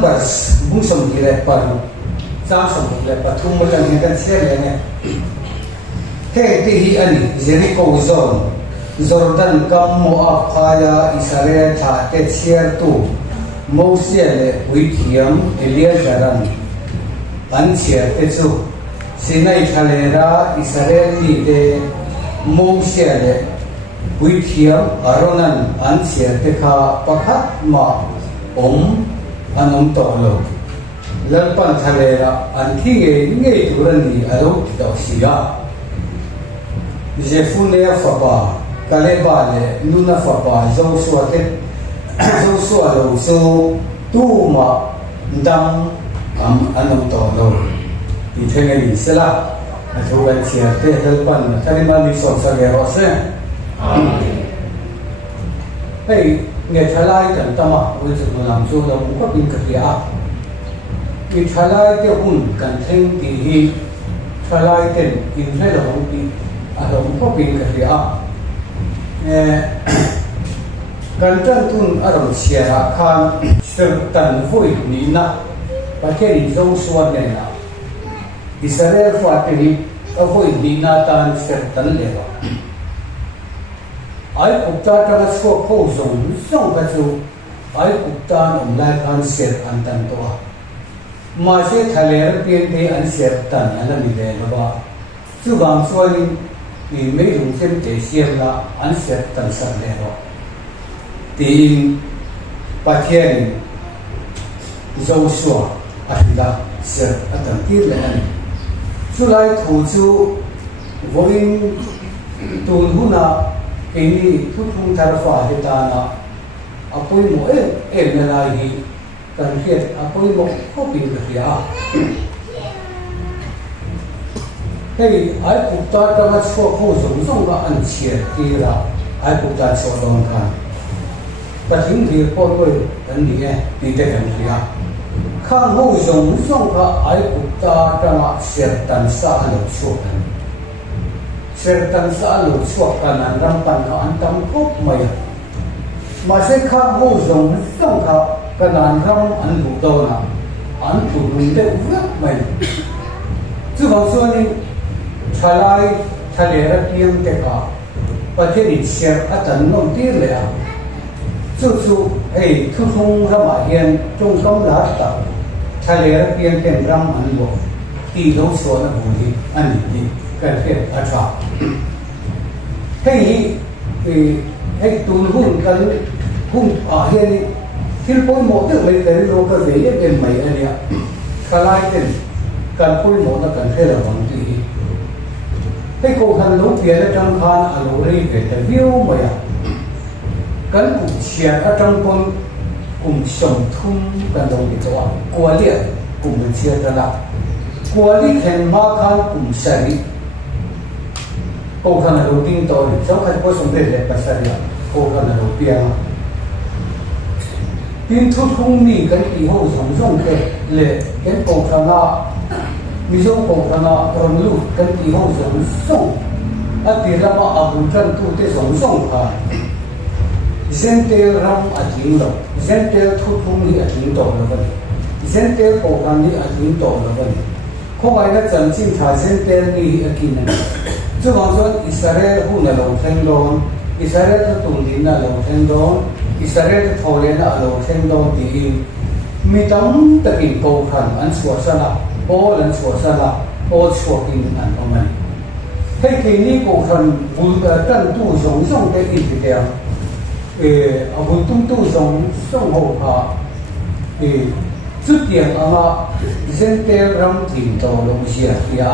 numbers bung som ki le par sa som le pathum ma kan kan se le ne he ti hi ani Jericho zone Jordan kam Moab khaya Israel tha te chiar tu Moses le Withiam Eleazar an chiar te chu Sinai thalera Israel ni te Moses le Withiam Aronan an chiar te kha pakhat ma anom to lo lalpan thalera an thi nge turani aro to sia Jefune fapa kaleba le nuna fapa Joshua te Joshua lo so tuma dam anom to lo ti thengani sela athuban sia te lalpan tharima mi so sa ge ro se hey nghe thalai kan tama oi chu lam chu lo ko bin ka ya ki thalai te hun kan theng ti hi thalai ten in he lo ti a lo ko bin ka ya kan tan tun a ro sia ra khan ser tan voi ni na pa ke ri zo suan ne na Israel fa te hi a voi ni na tan ser tan le ba ai ukta tanga so ko zong ka chu ai ukta nom lai kan ser an tan to ma se thaler pien te an ser tan ala mi le ba chu bang so ni me rung sem te siam la an ser tan sa le ro tin pathian Joshua ahila ser atan tir le an chu lai thu chu voin tun huna ini tutung tarfa hitana apoi mo na lai kan hiet apoi mo ko pin ka ya hei ai putta ta ma so ko zong ga an chia ti ra ai putta so long kan ta thing hi ko kan ni ti te kan ya khang ho zong ka ai putta ta ma ser tan sa lo so kan sertan sa lu suak kanan rampan ka antam kop maya masih kha ho zong ka kanan ram an bu do na an tu rin de uak mai chu bang so ni thalai thalera tiang te ka pathe ni ser atan nom tir le a chu hey thu thung rama hian tung kam la ta thalera tiang ten ram an bo ti do so na bu hi an ni kan hiet a tha hei tun hun kan hun a hian thil poi mo te mai te lo ka ve ye ben mai ania khalai ten kan poi mo na kan thela bang ti hei ko kan lo pia la tang khan a lo ri ve te view mai a kan ku chia a tang pon kum som thum kan lo ni to a kwa lia kum chia ta la kwa li khen ma khan kum sari cô khăn là đầu tiên tôi cháu khăn có sống đẹp đẹp bạch sari cô khăn là đầu tiên tin thuốc không ni cái kỳ hậu sống cái lệ cái cô khăn là ví dụ cô khăn là còn lúc cái kỳ hậu sống à tiền là mà abu chân tu te sống à dân te ram à tiếng đó dân te thuốc không ni à tiếng đó là vậy dân te cô khăn ni à tiếng đó là vậy không ai là chân chính thà dân te ni à kinh này chu bang chuan Israel hu na lo thleng dawn Israel ta tum din na lo thleng dawn Israel ta thole na lo thleng dawn ti mi tam takin ko khan an chua sana o lan chua sana o chuakin an omani hei ke ni ko khan bul tan tu zong te in ti dia abun tu zong ho kha chu tiang anga zente ram tin to lo sia ya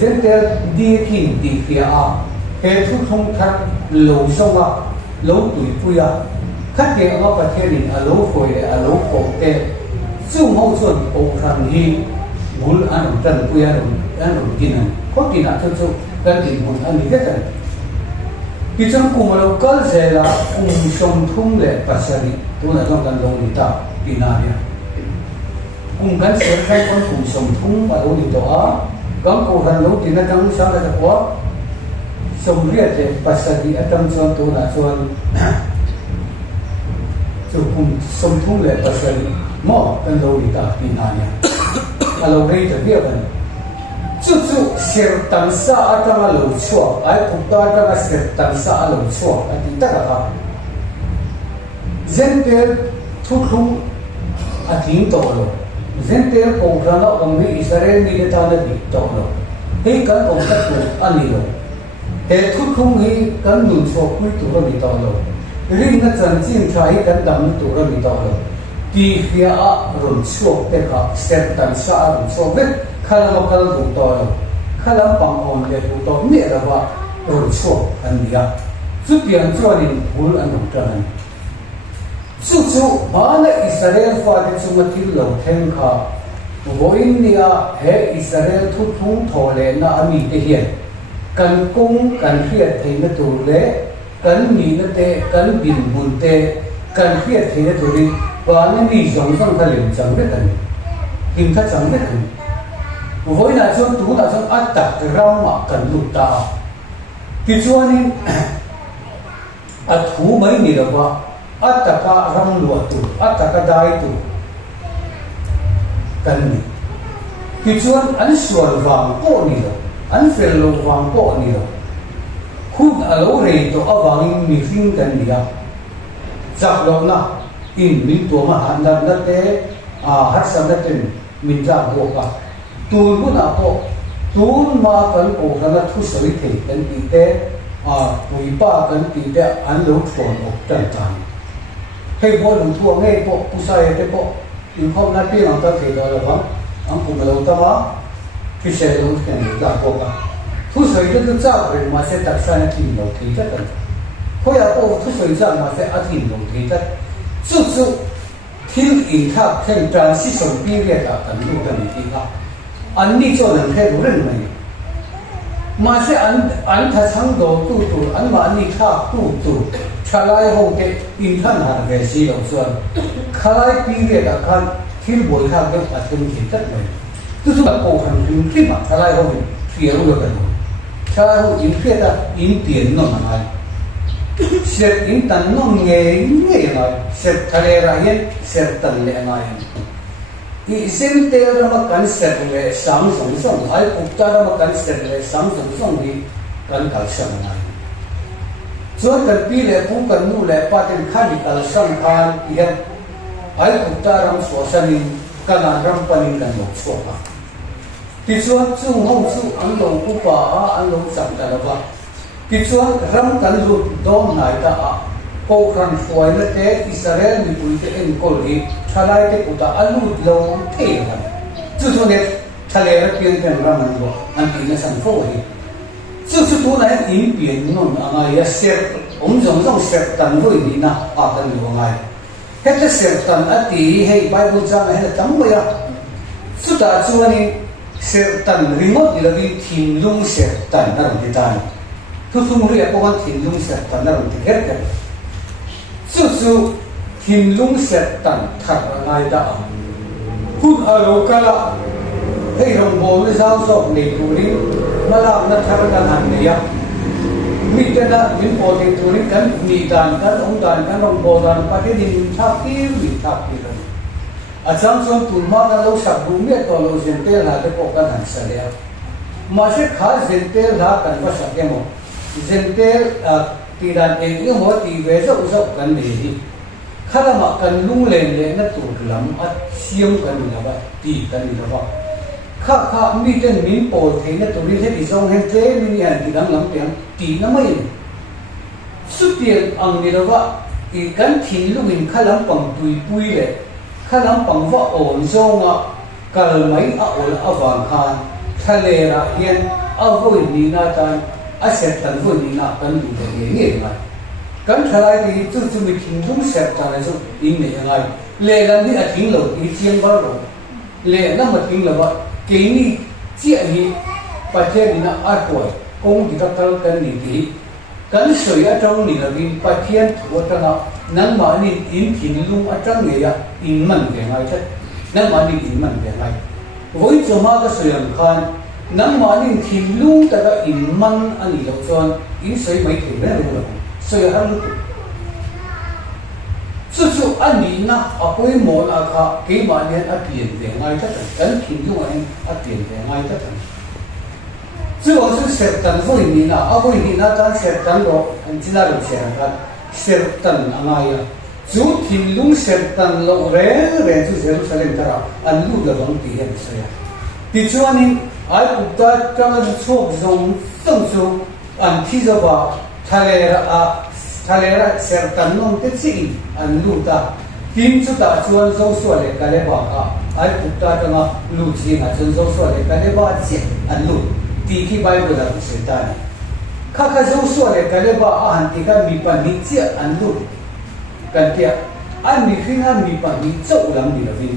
dân te đi kinh đi phía a hệ thu thông thắt lâu sâu a lâu tuổi pui a khát tiền ở bậc thế này a lâu phơi a lâu cổ te siêu mâu xuân cổ thành hi muốn ăn trần pui ăn kinh ăn có kinh ăn thôi chứ cái gì muốn ăn gì hết rồi khi trong cùng mà lâu cỡ gì là cùng sông thung lệ bát sari tôi là trong căn đông đi ta kinh ăn đi cùng cái sẽ khai con cùng sông thung ở đâu đi đó kan ko han lo tin atang sa la ko som riat pasadi atang chuan tu na chuan 就送通了不是么跟楼里的比那样，楼里的别人，是当下阿张阿楼错，哎，不打张阿是当下阿楼错，你大个人的突出阿听到了，人的工作呢，我们以色列米的他的听到了，嘿，跟工作做安尼了，嘿，突出嘿跟农村归多了米到了。人那真正差一点当多了味道了，地下啊容错的个，山当下容错的，看了么看了不到了，看了帮我们的不到灭的话容错很厉害，这边做人不能弄着呢。把那以色列发的这么听老天卡，我印尼啊，嘿以色列突通头来那阿米的些，跟公跟血听的多嘞。กันมีนั่นเตกันบินบุญเตกันเพียรเทียตัวนี้ว่านั่นมีสองทะเลจังเวกันหิมทัดจังเวกันโว้ยน่าชวนตัวน่าชวนอัตตะเรามากันลุตาที่ชวนนี้อัตหูไม่มีหรอกว่าอัตตะกะรำลัวตัวอัตตะกะได้ตัวกันนี่ที่ชวนอันส่วนวางโป้นี่หรอกอันเฟลโลวางโป้นี่หรอกคุณอารมณ์เรื่องตัวอวังมีสิ่งกันเนี่ยจากเรานะอินมีตัวมหันต์นั่นเองหัดสำนักเป็นมินจากโลกะตูนกุนักโตตูนมากันโอกันนะทุสวิธีกันตีเตปุยป้ากันตีเตอันลุกฝนออกจันทร์ให้พวกหนุ่มทั่วเงี้ยพวกผู้ชายเตพวกอินพบนัดเพียงตั้งแต่เด็กแล้วอันผมเราตั้งว่าพิเศษลุกกันจากโลกะทุสวิธีก็จะเป็นมาเสตักษาในทีมเราที่จะกันเพราะอย่างโอ้ทุสวิธีมาเสอาทิตย์เราที่จะจู่ๆที่อินทับเห็นทรานซิชั่นปีเรียกกันรู้กันที่ละอันนี้จะนั่งแค่รู้เรื่องไหมมาเสอันถ้าช่างดูตู้อันมาอันนี้ทับตู้ชาลายห้องเก็บอินทันหาเรื่องสิ่งเราส่วนขลายปีเรียกกันที่บริหารก็อาจจะมีเหตุการณ์ไหมจู่ๆแบบโอ้ขันถึงที่มาชาลายห้องเสียรู้กันชาลายห้องอินเพียร์อินเตียนนั่นอะไรเสร็จอินตันน้องเงี้ยไงเสร็จทะเลไรเงี้ยเสร็จตันเล่ไงอีเส้นเตลเรามากันเสร็จเลยสามสองไอ้ปุกตาเรามากันเสร็จเลยสามสองดีกันกัลชังไงส่วนกันปีเลยพุ่งกันนู่นเลยป้าเป็นข้าดิกัลชังพานเยี่ยไอ้ปุกตาเราสวสนิกันงานรำปนิกันหมดชัวร์ที่ส่วนจู่ห้องจู่อันลงอุปาอันลงสัมตาละบ้าที่ส่วนรำกันรูดโดนนายตาโคขันฟอยนั่นเองอิสราเอลมีปุยเตเอ็นโคลีชาลายเตกุตาอันรูดลงเทียนจู่ๆเนี่ยทะเลระเบียงเป็นรามันบ่อันที่นั่นสังโฟยจู่ๆตัวนั้นอินเปียนนู่นอะไรเสียจงเสียตันวุ้ยนี่นะอากันอยู่ไงแค่จะเสียตันอดีให้ไบเบิลจำให้จำไว้อะสุดท้ายจู่นี้เสียตันรีโมทนี่เราดิทีมลุงเสียตันนั่นที่ตายทุกคนเรียกว่าทีมลุงเสียตันนั่นที่เฮ็ดกันจู่ๆทีมลุงเสียตันทักอะไรได้คุณอารมณ์กันละให้รองโบว์เจ้าสอบในตัวนี้มาลาบนักทำการหันเนี่ยมีแต่ละดินโบว์ในตัวนี้กันมีด่านกันองค์ด่านกันรองโบว์ด่านประเทศนี้ทักที่มีทักที่เลยอาจารย์ส่วนตุนมากันเราสับดูเมื่อตอนเราเซนเตอร์หาได้พบกันหันเสียมาเช็คขาเซนเตอร์หากันว่าสักยังไงเซนเตอร์ตีด้านเองก็หัวตีเวสอุศกันดีข้ารามากันลุงเล่นนั่นตัวลำอัดเสียมกันนี่ละว่าตีกันนี่ละว่าข้ามีแต่มินโปรเทนตัวนี้ที่ส่งให้เจ้ามีอันที่ดังลำเพียงตีน้ำไม่สุดเดียวอันนี้ละว่าอีกันทิ้งลูกอินข้าลำปังปุยเลยข้าลำปังว่าอ่อนส่งอ่ะกัลไม่อ่อนอ่ะวางคานทะเลระเฮียนอ่ะวุ่นนี่นาตันอาเสตันวุ่นนี่นากันดูแต่เงี้ยไงกันทลายที่จู่ๆมีทิ้งทุ่งเสพตาเลยสุดอินเนี่ยยังไงเล่กันนี่อาทิ้งเราอีเชียงบ้าเราเล่นั่นมาทิ้งเราว่าเกี่ยนี่เจ้านี่ปัจจัยนี่นะอาป่วยคงที่ตัดกันนี่ดีกันสวยอาจารย์นี่เราดิปัจจัยทั่วทั้งนั้นมานี่อินทิ้งลุงอาจารย์เนี่ยอินมันเป็นไงใช่นั่นมานี่อินมันเป็นไงวันจะมาก็สวยอันคันนั่นมานี่ทิ้งลุงแต่ก็อินมันอันนี้เราส่วนอินสวยไม่ถึงแน่เลยสวยฮัลโหล chu anh đi na à quay mòn à cả cái mà nên à tiền về ngay tất cả kinh dung anh à tiền về ngay tất cả chứ ông chú xếp tận vui đi na à vui đi na ta xếp tận rồi anh chỉ là được xếp tận anh ai à chú kinh dung xếp tận lâu rẻ rẻ chú Jerusalem ta anh lưu được vắng tiền sao thì chú anh ai cũng ta trong cái chốt dùng từng chú anh khi giờ vào Thalera sertan non te chi an lu ta tim chu ta chuan zo so le ka le ba ka ai putta ta ma lu chi na chuan zo so le ka le ba chi an lu ti ki bible la se ta ni kha zo so le ka le ba a han ti ka mi pa ni chi an lu kan tia an mi khin han mi pa ni chau lam ni la vin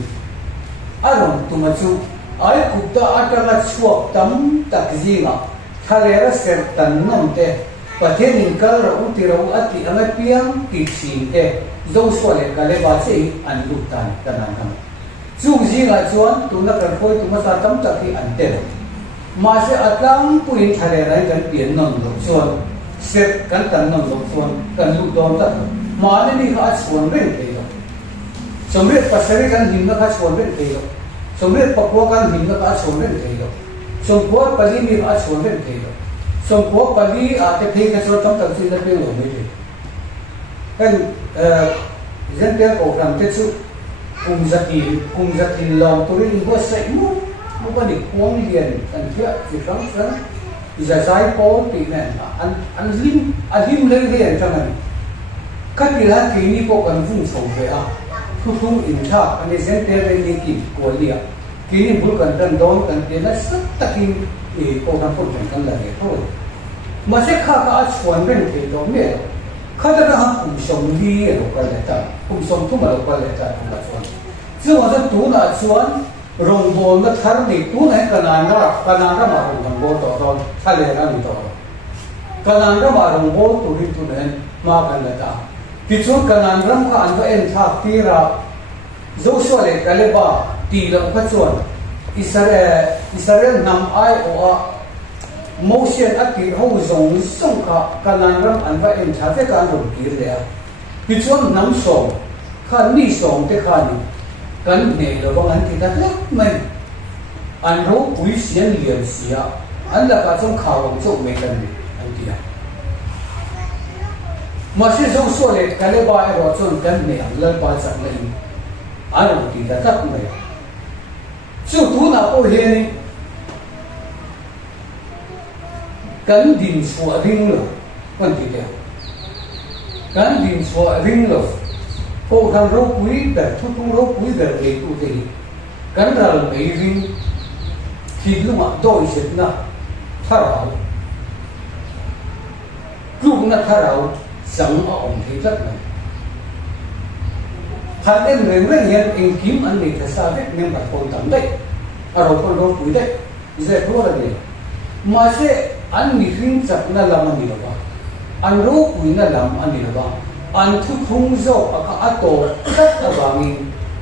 aron tu ma chu ai putta ata la chuak tam tak ji nga Thalera sertan non te pathian in kal ro ti ro ati anga piang ti chin te zo so le ka le ba che an lu tan kanan kam chu ji la chuan tu na kan khoi tu ma sa tam ta ki an te ma se atlang pu in thale rai kan pian non lo chuan set kan tan non lo chuan kan lu don ta ma ne ni kha chuan ren te lo somre pasare kan him na kha chuan ren te lo somre pakwa kan him na kha chuan ren te lo sompo pali ni kha chuan ren te lo so ko pali a te phe ka so tam tam sin da pe lo me te kan zen te ko ram te chu kum zati lo to ri go sai mu ba ni kuang lian kan pia chi rang rang za sai ko ti ne an lim le le an chang kan ni la ki ni ko kan fung so ve a thu in tha an zen te re ni ki ko lia ki ni bu kan dan don kan te na sat takin ko ram ko kan la le thôi mà sẽ khác cả chuẩn bên cái đó mẹ khác đó là cùng sống đi ở đâu cái ta cùng sống thu mà đâu cái ta cũng là chuẩn chứ mà sẽ tú là chuẩn rồng bồn nó thar đi tú này cái nào mà rồng bồn đó rồi thay lên cái gì đó cái nào mà rồng bồn tú đi tú này mà cái này ta thì chuẩn cái nào mà anh có em thắc thì ra dấu số này cái này ba tỷ là cái chuẩn Israel nằm ai ở motion ati ho zong song ka kanan ram an va en tha fe kan ro ki le a pi chuan nam song khan ni song te khan ni kan ne lo bang an ti ta le mai an ro pui sian lian sia an la ka chong kha wang chok me kan ni an ti a ma se zong so le ka le ba ro chon kan ne an la ba chak le an ro ti ta tak mai chu tu na o he ni kan din chua ring lo kan ti te kan din chua ring lo ko kan ro pui da thu thu ro pui da le tu te kan ral mai ring khi lu ma doi set na tharau lu na tharau sang a om thi tat na han em reng yan en kim an ni tha sa vet nem ba kon tam dai a ro pui dai ze ko ra de ma se an ni hring chak na lam ani ba an ro pui na lam ani ba an thu khung zo aka ato tat awangin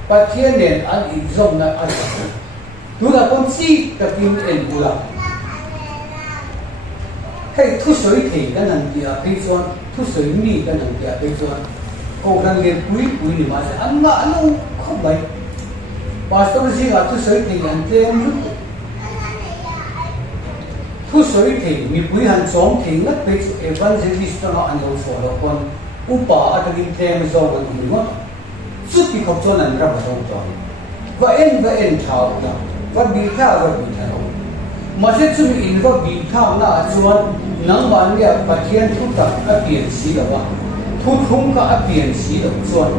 pathian nen an i zom na an tu la kon chi takin en bula hei thu soi thei kan an tia pe chuan thu soi mi kan an tia pe chuan ko kan le pui ni ma se an ma anu khom bai pastor ji ga thu soi thei an tem thu soi thei mi pui han chom thei ngat pe chu evangelist na an lo so lo kon upa atagin them zo ga tu mo su ti khop chon an ra ba zo to va en thao da va bi tha ma se chu mi in va bi tha na chuan nang ban ya pathian thu ta a pian si la wa thu thum ka a pian si la chuan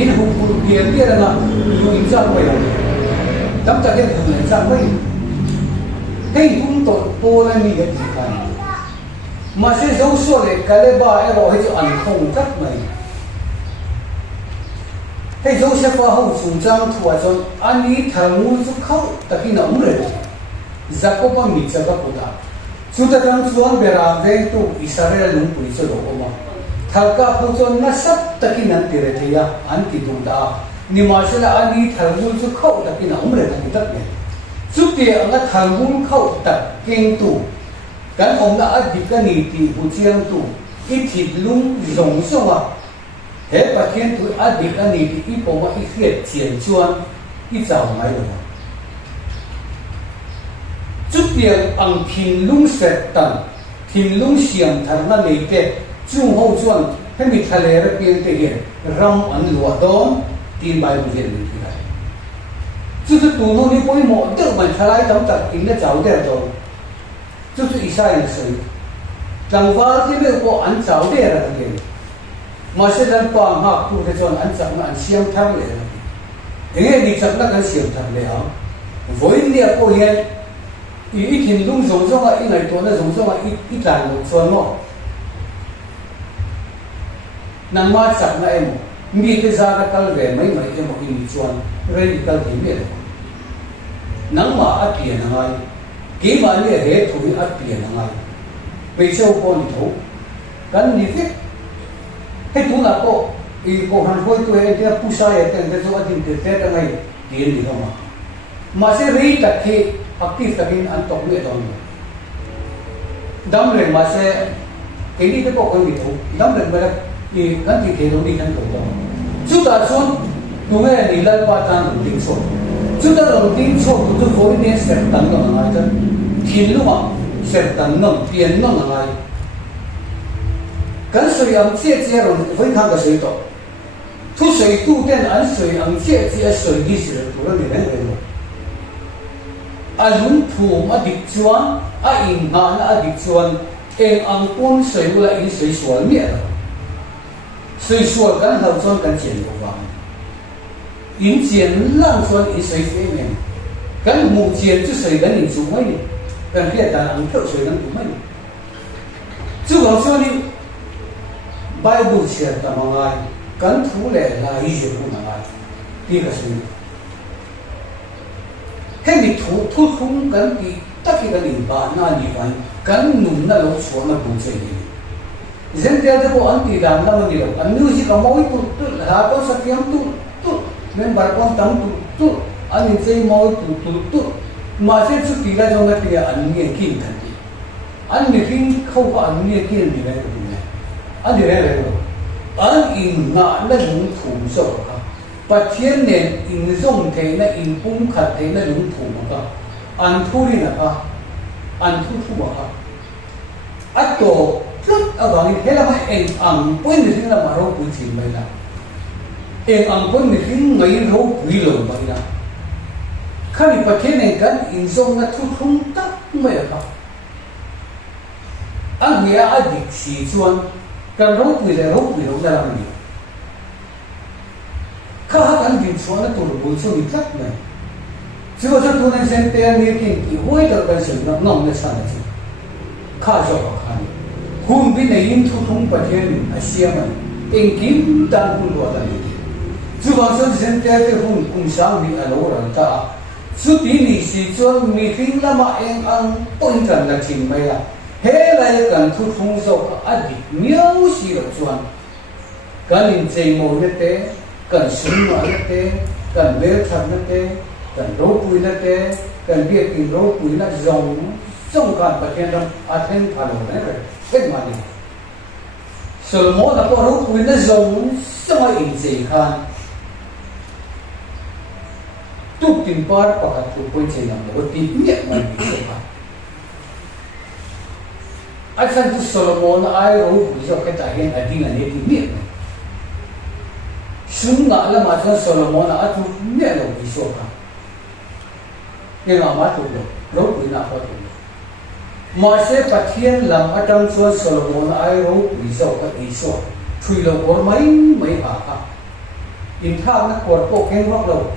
in hu pu pian ti na lu in cha ko ya tam ta ke thum cha ko hei tum to po la ni ga ti kan ma se zo so le kale ba e ro hi an khong tak mai hei zo se fa ho chung chang thua chon ani tharmu chu khau takin am re zakopa mi chaga puta chuta tang chuan bera ve tu Israel lung pui chu lo oma thalka pu chon na sap takin an tire theya an ki tum da ni ma sela ani tharmu chu khau takin am re takin tak ne chu ti anga tharmu khau tak king tu kan om na adikani ti bu chiang tu i thit lung zong songa hệ bát thiên tuổi adik anh đi ít bộ mà ít khiết chiến chuan ít giàu ngay rồi chút tiền ăn thìn lung sệt tận thìn lung xiêm thằng nó lấy cái chung hậu chuanให้มีทะเลระเบียงเตียนรำอันหลวดดอนตีนใบบุเรียนมีที่ไหนจุดตัวนู้นนี่พอยหมดเดิมมันทลายตั้งแต่อินเดียเจ้าเดียวตัวจุดอิสราเอลสิจังหวะที่เรียกว่าอันเจ้าเดียวอะไรกันมาเสด็จปางหักผู้ที่จวนอันจับอันเสียงทั้งเลยอย่างนี้ดิฉันนักการเสียงทั้งเลยอ่ะวันนี้พอเห็นอีถิ่นลุงสงฆ์ว่าอีไหนตัวนั้นสงฆ์ว่าอีต่างหมดส่วนมั้งนั่งมาจับนั่นเองมีที่จะกัลเวไม่จะมาอินชวนเรื่องกัลที่มีเลยนั่งมาอัดเปลี่ยนยังไงกี่มันเนี่ยเหตุที่อัดเปลี่ยนยังไงไปเช่าคนถูกกันนี่สิให้ทุกนักก็อีกคนหันไปตัวเองที่ผู้ชายแต่งตัวอันที่เด็ดๆยังไงเดียนดีเข้ามาเสียรีตัดที่อักทีฟตัดที่อันตกเนี่ยตอนนี้ดำเรื่องมาเสียกี่นี่เป็นพวกคนที่ถูกดำเรื่องไปแล้วอีกันที่เขียนตรงนี้กันถูกต้องจุดอาชนตัวแม่นี่เล่าว่าการลงทิ้งโซ่จุดลงทิ้งโซ่ตัวโฟล์เนี่ยเสร็จตั้งกันอะไรกันทิ้งรู้มั้งเสร็จตั้งนั่งเปลี่ยนนั่งอะไรกันสวยอันเจี๊ยบเราไว้ข้างกับสวยต่อทุกสวยตู้เต้นอันสวยอันเจี๊ยบสวยดีสุดตัวนี้เรื่องอันลุ้นถูกอดีตชวนอินงานอดีตชวนเองอังป้นสวยเวลาอินสวยสวยเนี่ย所以说，跟好说跟剪头发，因剪浪说以谁非面，跟目前就谁跟你做咩，跟别人安特谁跟做咩，就讲说你，Bible 写的嘛爱，跟土来来一学不嘛爱，第一个是，嘿你土通跟你，特别跟你把那你玩，跟弄那老说那不这样。Dân theo cái bộ anh thì làm năm nhiều, anh nuôi chỉ có mỗi tụt là con sắp kiếm tụt, nên bà con tắm tụt, anh nhìn thấy mỗi tụt, mà sẽ chút tí ra trong cái thì anh nghe kinh thật đi, anh nghe kinh không có anh nghe kinh gì đấy cũng này, anh thì đấy rồi, anh in ngã nó đúng thủ sổ cả, và thiên nền in rong thế nó in bung khát thế nó đúng thủ cả, anh thu đi là cả, anh thu mà cả, anh tổ rất ở vào thế là phải em ăn quên được thế là mà rau quý chín vậy là em ăn quên được thế mấy rau quý lồng vậy là khi bị bắt thế này cái in sông nó thu không tắc mấy là anh nghe ai đi xì chuan cái rau quý lồng ra làm gì khi anh đi chuan nó tụt bùn xuống bị tắc này chỉ có cho tôi nên xem tiền như thế thì hối được cái sự nó ngầm nó sao chứ khá cho khá hôm nay in thu thung bát thiên Asia mà em kiếm tan cùng đồ này, chú bảo sao xem cái hôm cùng sáng đi ăn rồi ta, chú tí ni si chuan meeting là mà em ăn bún trần là chim bay à, hết lại cần thu thung rồi ăn đi nhiều xí rồi chuan, cần in chơi mồi nhất thế, cần súng mà nhất thế, cần bếp chặt nhất thế, cần rau cùi nhất thế, cần biết in rau cùi là rong cả bát thiên trong Athens thảo này rồi. Cái mà đi, Solomon đã có rau cùi nó giống sao mà in gì khan, tụt tiền bát và cả tụt quên chơi làm được tiền nhẹ mà bị sao khan, anh xem tụt Solomon ai rau cùi cho cái tài hiện ở đi là nhẹ tiền nhẹ, súng ngã là mà cho Solomon là tụt nhẹ rồi bị sao khan, nhưng mà tụt được rau cùi nào có tụt mà sẽ bắt thiên làm ở trong số Solomon ai rau quý sau các ý số chui lâu có mấy hạ cả in thao nó quật bộ khen hoặc lâu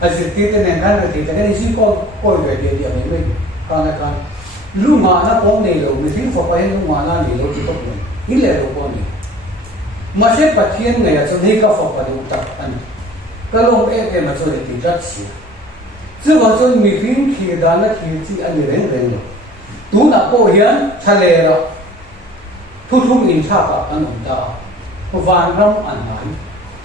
à sự tiết cái này cái thì cái này chỉ coi về địa điểm này mình còn là còn lúc mà nó có này lâu mình thấy phải lúc mà nó này lâu thì tốt rồi ít lệ lâu có này mà sẽ bắt thiên này là cho nên các phật phải được tập anh cái lông em mà cho để tìm ra gì chứ còn cho mình phim khi đó nó thì chỉ anh để đến rồi tú na cô hiền chale đó thu thung in cha cả anh ông ta van ram anh nói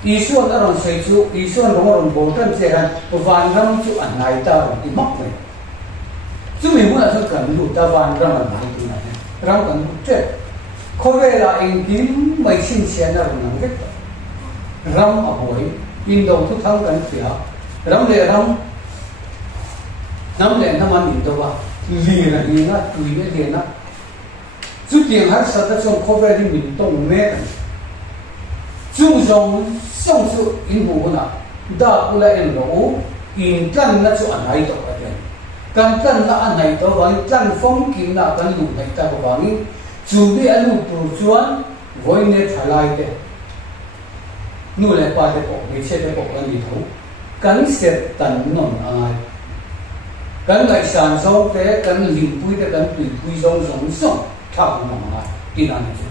ý xuân đã làm xây chú ý xuân nó làm bổ trân xe gan van ram chú anh nói ta thì mất này chú mình muốn là sao cần đủ ta van ram anh nói thì này ram cần chết khôi về là anh kiếm mấy xin xe nó làm việc ram a boy in do thu thang kan phia ram le ram nam le naman in do ba li na ni na tui ne le na chu tiang har sa ta chong cover di min tong me kan chung jong song su in bu na da pula en ro in kan na chu anai to ka kan kan na anai to wang kan phong kim na kan lu nai ta ko wangi chu bi anu tu chuan voi ne thalai te nu le pa te ko ni che te ko kan ni tho kan set tan non ai kan lai san so te kan lim pui te kan tui pui song song song tha ko ma ai tin an chu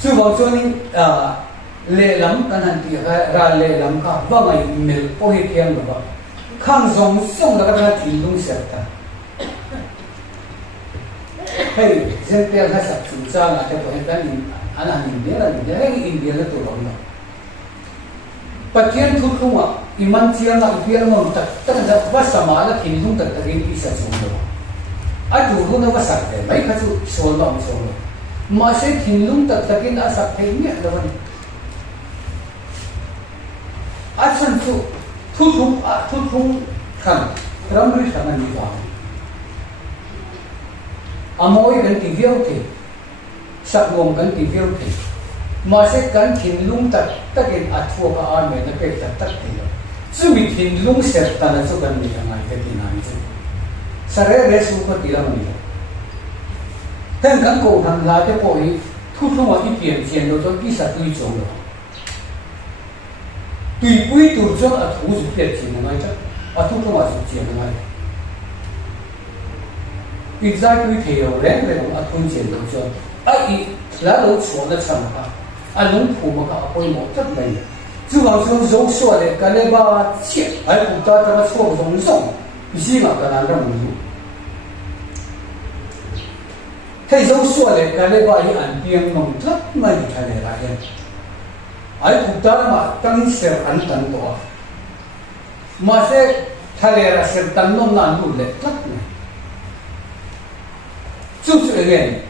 chu bo chu ni le lam kan han ti ra le lam ka ba ngai mel po he kiam ba khang song song da ka ti lung set ta hey zen pe ga sa chu cha na te ko he kan ni an an ni ne la ni ne he in dia la to lo no pathian thu thunga iman chiang a pian ngom tak tak da va sama la kin lung tak tak ni sa chung lo a du ru na va sa te mai kha chu sol ba so lo ma se kin lung tak tak in a sa te ni la va ni a chan chu thu thung khan ram ri sa na ni ba amoi kan ti viau te sak ngom kan ti viau te mà sẽ cần thìn lung tắc tắc in ắt thua cả anh mình nó phải tắc tắc thì rồi, dù mình thìn lung sẽ ta là số cần mình làm cái gì này chứ, sau đó để số có tiền làm gì, thêm cần cố gắng làm cái bồi thu thu vào cái tiền rồi cho cái sản tùy chỗ rồi, tùy quý tùy chỗ ở thu dụng tiền tiền này chứ, ở thu thu vào dụng tiền này, ít ra tùy theo đấy về ở thu tiền rồi cho, ai là đâu chỗ là chẳng hạn anh lúng phủ mà cả bồi một rất này, chứ vào trong dấu số này cái này ba chiết, ai cũng ta cho nó số giống giống, gì mà cái nào cũng được. Thế dấu số này cái này ba cái anh tiếng nông rất mà cái này là em, ai cũng ta mà tăng sẽ ăn tăng đó, mà sẽ thay là sẽ tăng nông nàn đủ lệ rất này, chút chút này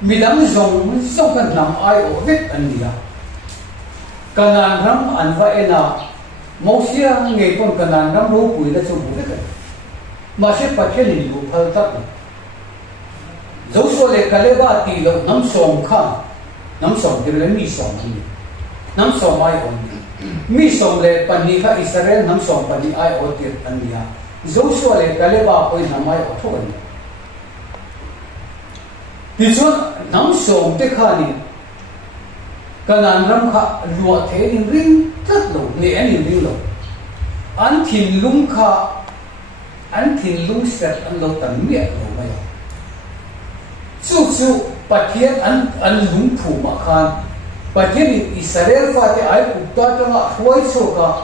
mình đang dùng cái nằm ai ở vết anh đi à, cái nào nằm anh phải là một số người con cái nào nằm lố bụi là cho bụi đấy, mà sẽ phải cái gì cũng phải tắt, dấu số này cái này ba tỷ là nằm sòng khang, nằm sòng thì là mi sòng anh, nằm sòng ai ở mi sòng là phần này cái Israel nằm sòng phần này ai ở tiệt anh đi à, dấu số này cái này ba coi nằm ai ở thôi. Thì cho nắm sòng thế khai ni, cái nan ram kha lúa thế in ring rất lâu, nè anh in ring lâu, anh thìn lung set anh lâu tận miệng lâu mấy, chú bắt hiện anh lung phủ mà khan, bắt hiện Israel phát cái ai cũng ta cho nó huay số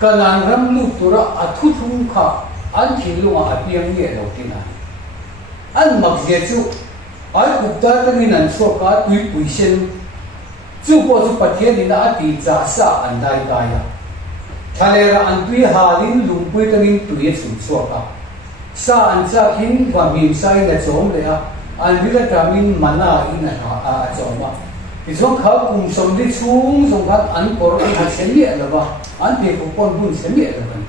cái nan ram lục tu ra thu thung kha, anh thìn lung à piang miệng lâu thế này, anh mặc gì chú ai cũng ta cái này số cả tùy tùy sinh, chú bỏ chú bắt hiện đi na ti trả sa anh đại cái à, thay là anh tùy hà linh lùng bui cái này tùy số cả, sa anh sa hin và mình sai là giống vậy à, anh biết là cái mình mana in là giống mà, thì giống khâu cùng sống đi xuống giống các anh có cái hành sinh nhẹ là ba, anh thì cũng còn buồn sinh nhẹ là vậy,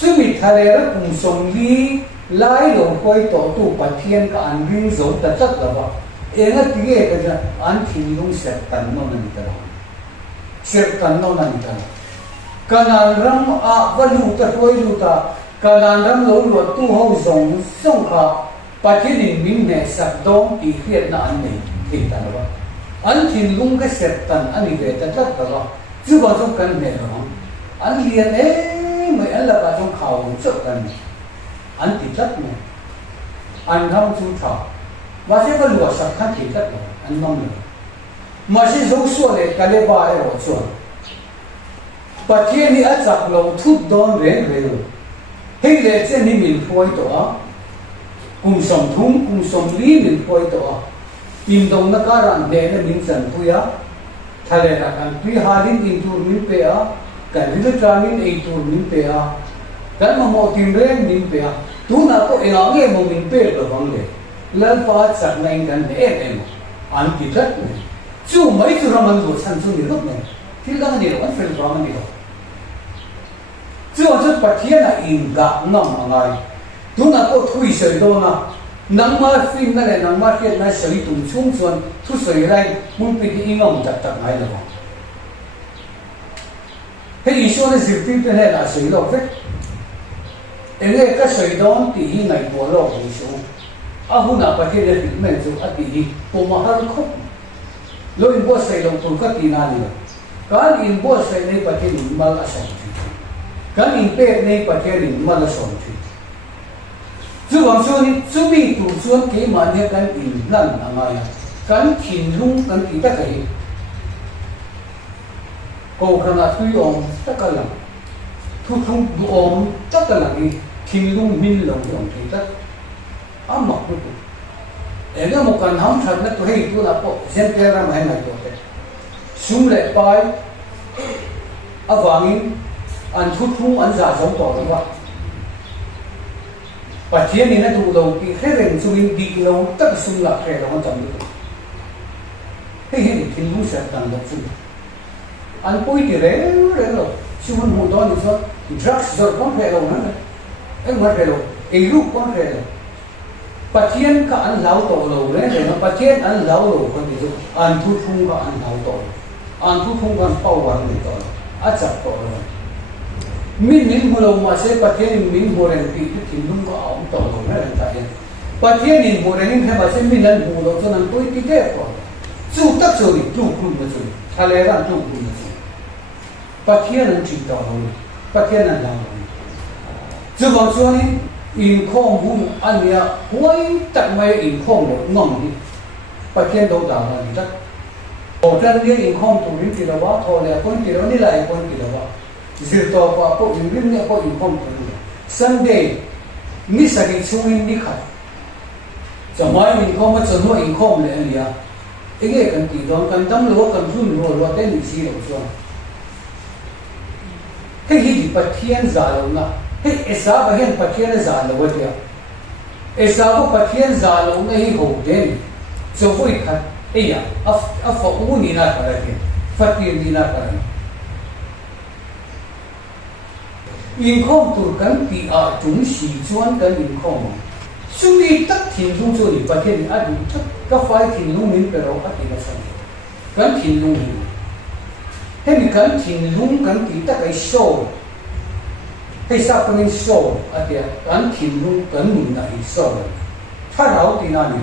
chú mình thay là cùng sống đi lai lo koi to tu pathian ka an ring zo ta chat la ba enga tige ka ja an thin lung se tan no nan ta ser tan no nan ta kanan ram a valu ta koi lu ta kanan ram lo lo tu ho zong song ka pathian min ne sak dong ti khiat na an nei ti ta ba an thin lung ka ser tan ani ve ta chat ta ba chu ba zo kan ne ro an lian mai an la ba jong khao chok kan anh thì rất này, anh không chú trọng, và sẽ có lúa sạch khăn thì rất rồi, anh mong được, mà sẽ giống số này cái này ba ở chỗ, và thiên đi ăn giặc lâu thút đón rèn rồi, hay là trên đi mình phơi đó, cùng sống thúng cùng sống lý mình phơi đó, tìm đồng nó cả rằng để nó mình dần thôi á, thay là anh tuy hà linh in tour mình về á, cái này là mình in tour mình về á. Kan mau tim rem nim pe tu na ko engange mo min pe lo bang le lan pa sak nai kan em an ti that ne chu mai chu raman lo san chu ni lok ne thil dang ni lo an fel ram ni lo chu chu pathian a in ga ngam angai tuna ko thui sei do na nangma fin na le nangma ke na sei tum chung chuan thu sei rai mun pi ki ingam tak tak ngai lo he issue ne zirtin te he la sei lo fe enge ka sei don ti hi ngai bo lo issue ahuna pathian le men chu ati hi po mahal khop lo in bo sei lo pun ka ti na ni kan in bo sei nei pathian in mal asam kan in pe nei pathian in mal asam chu wang chu ni chu mi tu chuan ke ma ne kan in lan angai kan thin lung kan ti ta kai ko kana thui om ta ka la thu thung du om ta ka la ni thin lung min long long ti ta amma ku ega mo kan ham that na tu hei tu na po zen pe ram hai na to te sum le pai awangin an thu thung an za jong to lo wa pathian ni na tu lo ki khereng chuin di lo tak sum la khe lo cham du hei hei thin lung sa tan lo chu an pui ti re lo chu hun mu do ni so drugs zor kon khe lo na em ma khe lo ei ru kon khe lo pathian ka an lau to lo le le no pathian an lau lo kon ti an thu thung ka an lau to an thu thung kan pau wa ni to a chap to lo min min mu lo ma se pathian min ho ren ti tin lung ko aum to lo na ta yen pathian in ho ren in he ma se min lan mu lo cho nan pui ti te ko chu tak chu ri chu kun ma chu thale ran chu kun ma chu pathian an chi to lo pathian an lau lo chu ba chu ni in khom hum an ya huai tak mai in khom lo ngom ni pathian do da ma ni tak o tan ni in khom tu rin ti la wa tho le kon ti ro ni lai kon ti la wa zir to pa po in rin ne po in khom tu ni sunday ni sa ki chu in ni kha cha mai in khom ma cha no in khom le an ya ege kan ti don kan dam lo kan thun lo te ni si lo so he hi pathian za lo na hey esa ba hen pathian za lo wa dia esa ba pathian za lo na hi ho den so voi khat eya af u ni na kar ke fatin ni na kar in khom tur kan ti a chung si chuan kan in khom sumi tak thin lung chu ni pathian a du tak ka fai thin lung min pero a ti na san kan thin lung ni he mi kan thin lung kan ti tak ai so hay sa con so ở đây ăn thịt luôn cần mình là so rồi phát áo thì nào nữa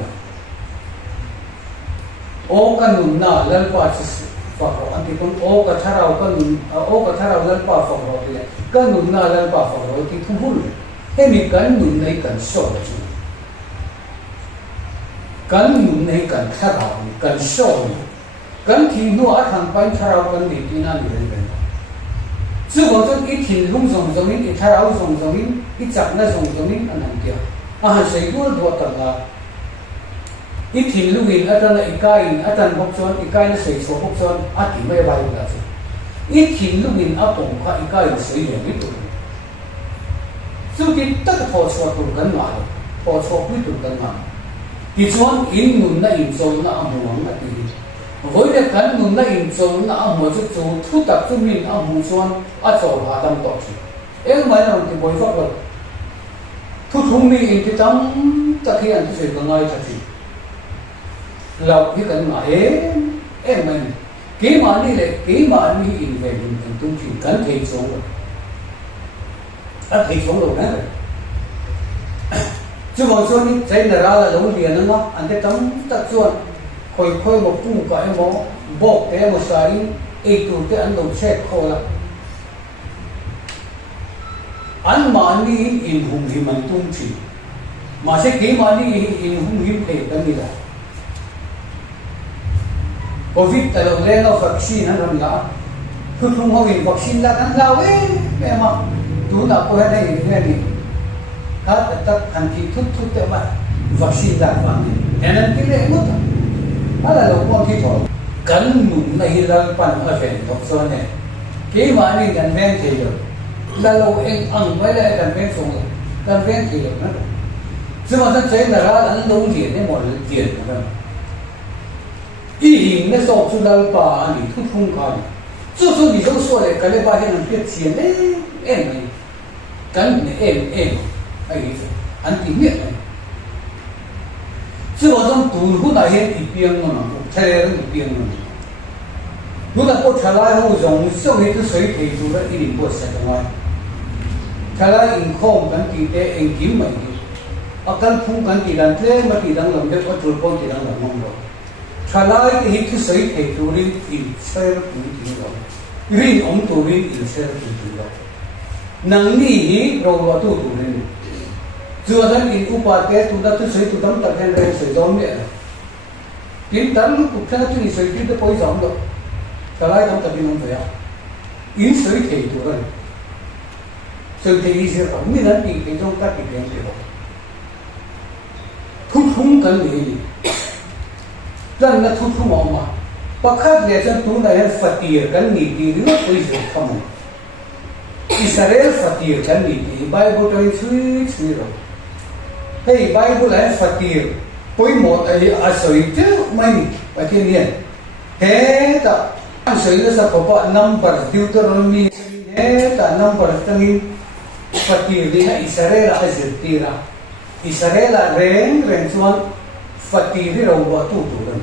ô cái nụ na lần qua chỉ phật rồi anh thì con ô cái thà áo lần qua phật rồi thì cái nụ na lần qua phật rồi thì không hul hay mình cần nụ này cần so rồi cần nụ này cần thà áo cần so cần thịt nó ở thằng bên thà áo cần thì nào nữa chứ còn cho ít thìn lung rồng rồng ít thà áo rồng rồng ít chặt na rồng rồng ít anh làm kia à xây đua đua tận là ít thìn lung in ở trong này ở trong bốc son cái nó xây số bốc son thì mấy bài là gì ít thìn lung in ở bụng khai cái xây được ít tuổi chứ cái tất cả họ cho tụi gần mà họ cho quý tụi gần mà thì son in nung na in rồi na amuang na thì với cái căn nung na in rồi na amuang cho thu tập cho mình amuang son ở chỗ hà đâm tổ chức em mới làm thì bồi pháp rồi thu thùng mi in thì tắm ta khi anh phải có ngay thật gì lọc cái cần mà em mình cái mà đi in về mình tung chỉ cần thấy xuống rồi đã thấy xuống rồi đấy chứ còn cho đi thấy là ra là giống liền nữa mà anh thấy tắm ta chuột khôi một cung cái mỏ bọc cái một sợi ấy tụi cái anh đồng xe khô là anh mà anh đi in hùng thì mình tung chỉ mà sẽ cái mà đi in hùng hiếm thể cái gì là Covid tại đâu lên nó vaccine nó làm gì cứ không có in vaccine là ăn lao ấy mẹ mà tú nào cô hay đây nghe đi hết tất thành thị thút thế mà vaccine là vàng nên anh cái này mất đó là đầu con thi thoảng cắn nụn này là phần ở phần học sơn này cái mà anh gần ven thì được là lâu anh ăn với lại gần ven xuống gần ven thì được nữa chứ mà thật sự là ra anh đâu tiền đấy một tiền nữa ý hình nó sọt xuống đâu bà anh thì thút không còn จู่ๆมีต้องส่วนเลยกันเลยบ้านนั้นเพียรเสียนเอ็นเลยกันเนี่ยเอ็นไอ้นี่อันที่เนี่ยจู่ว่าต้องตูนหุ่นอะไรอีเปียงมันใช่เลยอีเปียงมันหุ่นอะไรก็ทลายหูจงส่งให้ตัวสวยที่ดูแล้วอีนี่ปวดเสียตรงไหนทลายอินคอมกันที่เตะเองกิมไม่ดีอาการพุ่งกันที่ดันเทมาที่ดังลำเด็กก็จุดปนที่ดังลำมองเราทลายที่ตัวสวยที่ดูรินอินเซอร์ปุ่นที่เรารินอมตัวรินอินเซอร์ปุ่นที่เรานังนี่เราว่าตัวตัวรินจู่ว่าอินอุปาเตตุดัตุสวยตุดัมตัดกันเรื่องสวยจอมเนี่ยกินตันกุศลที่สวยที่ตัวไปจอมเราทลายทำตัดกินน้ำตัวอินสวยที่ตัวรินสวยที่เสียเราไม่นั่นที่เป็นจงตัดกินเรื่องเดียวทุกทุ่งกันเลยนั่นนะทุกทุ่งออกมาประคับเดี๋ยวจะทุ่งไหนฟัดเตียกันนี่ดีหรือว่าคุยสุดขมันอิสราเอลฟัดเตียกันนี่ดีไบเบิลตัวนี้ช่วยเราเฮ้ยไบเบิลอะไรฟัดเตียคุยหมดไอ้อาศัยเจ้าไม่ไปที่นี่เฮ้แต่อาศัยแล้วสักพอนัมเบอร์ดิวเตอร์มีเฮ้แต่นัมเบอร์ตั้งนี้ฟัดเตียดีนะอิสราเอลอาศัยตีระอิสราเอลเร่งส่วนฟัดที่เราว่าตู้กัน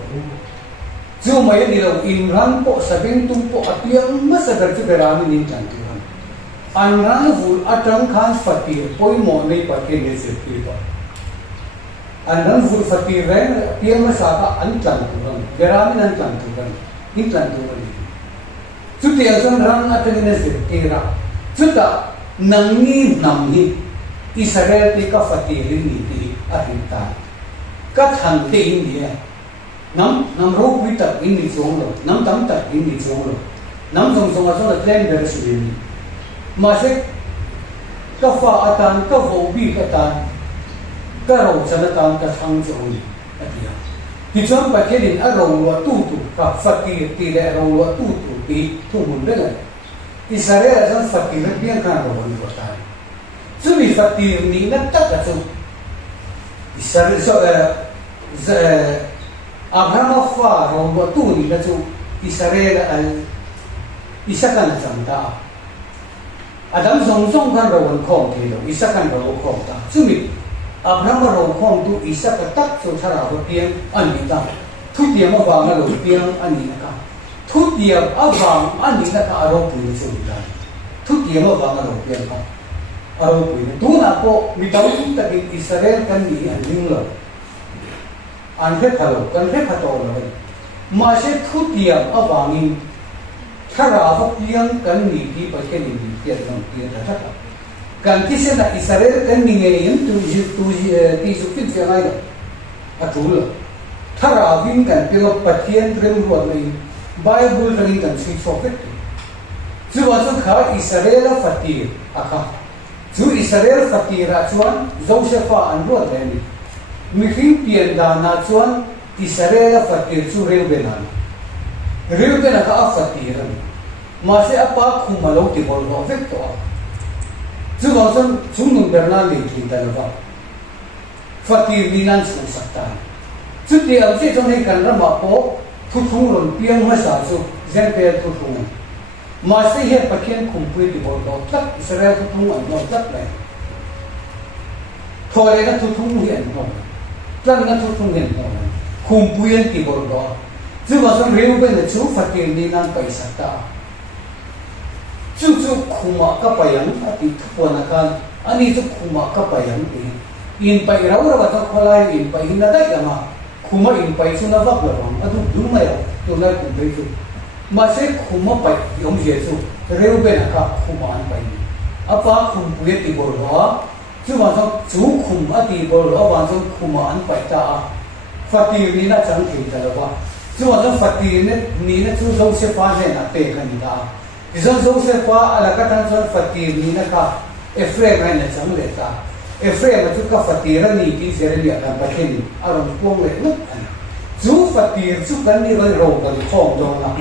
จู่ไม่ได้เราอิมรันโปสบิงตุ้มโปอภิยังมาสักการจุดรามินิจันทร์กันอันนั้นฟูอัตรังขันฟัดที่ปอยมอนี่ปัจเจกเสียปีก่อนอันนั้นฟูฟัดที่เร่งเพียงมาสักอันจันทร์กันเดรามินันจันทร์กันนี่จันทร์กันจุดที่อาศัยรังอัตรินเสียปีระจุดนั้นนังนี้นำนี้อิสราเอลที่กับฟัดที่เรื่องนี้ที่อธิษฐานก็ทำที่อินเดียน้ำรูปวิตักอินดิจงเลยน้ำตั้มตักอินดิจงเลยน้ำส่งมาส่งเล่นเบอร์สุดนี้มาเสกก็ฟ้าอัตานก็โวบีอัตานก็เราจะนัดอันก็ทั้งจงเลยอะไรอย่างที่จำเป็นแค่ดินอารมณ์ว่าตู้กับฟัดที่ที่ได้อารมณ์ว่าตู้ที่ทุ่งหุ่นได้เลยอิสราเอลจะฟัดที่เรื่องการเราวันนี้ตายซึ่งมีฟัดที่นี้นักจักรจุอิสราเอลอับราฮัมฟ้าเราว่าตู้นี้นะจูอิสราเอลอิสกันจังตาอาดัมส่งกันเราวันคงที่เราอิสกันเราคงตาซึ่งมีอับราฮัมเราคงตู้อิสกันตักสุดท้ายเราเพียงอันนี้ตาทุกเดียมวางเราเพียงอันนี้นะครับทุกเดียมวางอันนี้นะครับอารมณ์เป็นสิ่งใดทุกเดียมวางเราเพียงครับอารมณ์เป็นดูนะก็มีดาวที่ตะกี้อิสราเอลกันนี่อันยิ่งเลยอันเทพเรากันเทพโตเลยมาเสกทุกอย่างเอาวางินถ้าเราพบยังกันนี่ที่ประเทศนี้เกี่ยวกับเกี่ยวกับอะไรกันที่เส้นอิสราเอลกันนี่เองที่สุดที่จะไงล่ะอัตุลถ้าเราวิ่งกันเกี่ยวกับประเทศเรื่องรวดเลยไบเบิลกันกันสิ่งสกปรกจู่ว่าสุขาอิสราเอลฟัดที่อ่ะค่ะจู่อิสราเอลฟัดที่ราชวันโจเซฟอันรวดเลยนี่มีฟิลิปปินส์ดานาชวนอิสราเอลฟัดที่จู่เร็วเบนันก็อัฟฟัดที่รันมาเสียปากคุมาลงที่บอลว่าเฟกตัวจู่ว่าส่วนชุ่มนุ่มเบอร์นันดีที่ตลอดฟัดที่มีนันสุดสักตาจู่ที่เอาเสียจงให้กันระมาโปทุกทุ่งรุ่นเพียงมาสาสุเซนเปียทุกทุ่งมาเสียปะเคียนคุมพุยที่บอลว่าตักอิสราเอลทุกทุ่งอันนั้นตักเลยทอยนั้นทุกทุ่งเห็นหมดตั้งนั้นทุกทุ่งเห็นหมดคุมพุยที่บอลว่าจู่ว่าส่วนเร็วเป็นจู่ฟัดที่มีนันไปสักตาจู่คุมกับไปยังอดีตทุกวันกันอันนี้จู่คุมกับไปยังอินไปเราว่าต้องคนละอินไปอินนั่นได้ยังมาคุมอินไปสุนัขวักเลยว่าอันนั้นดูไม่เอาตัวนั้นคุมไปจู่มาเสกคุมไปยอมเสียจู่เร็วเป็นนะครับคุมอันไปอาปากคุมพุยที่บอลว่าจู่ว่าส่วนจู่คุมอดีตบอลว่าส่วนคุมอันไปตาฟัดที่มีนักจังที่ตลอดว่าจู่ว่าส่วนฟัดที่นี่นะจู่เราเสียฟ้าเนี่ยนักเตะกันนี่ได้ที่ส่วนเราเสียฟ้าอะไรก็ทั้งส่วนฟัดที่นี่นะครับเอฟเรมให้เนี่ยจังเลยตาเอฟเรมมันจู่กับฟัดที่เรานี่ที่เสียเรียกกันไปเห็นอารมณ์พวงเลยนุ๊กจู่ฟัดที่จู่กันนี่เราโรกันข้องตรงนั้น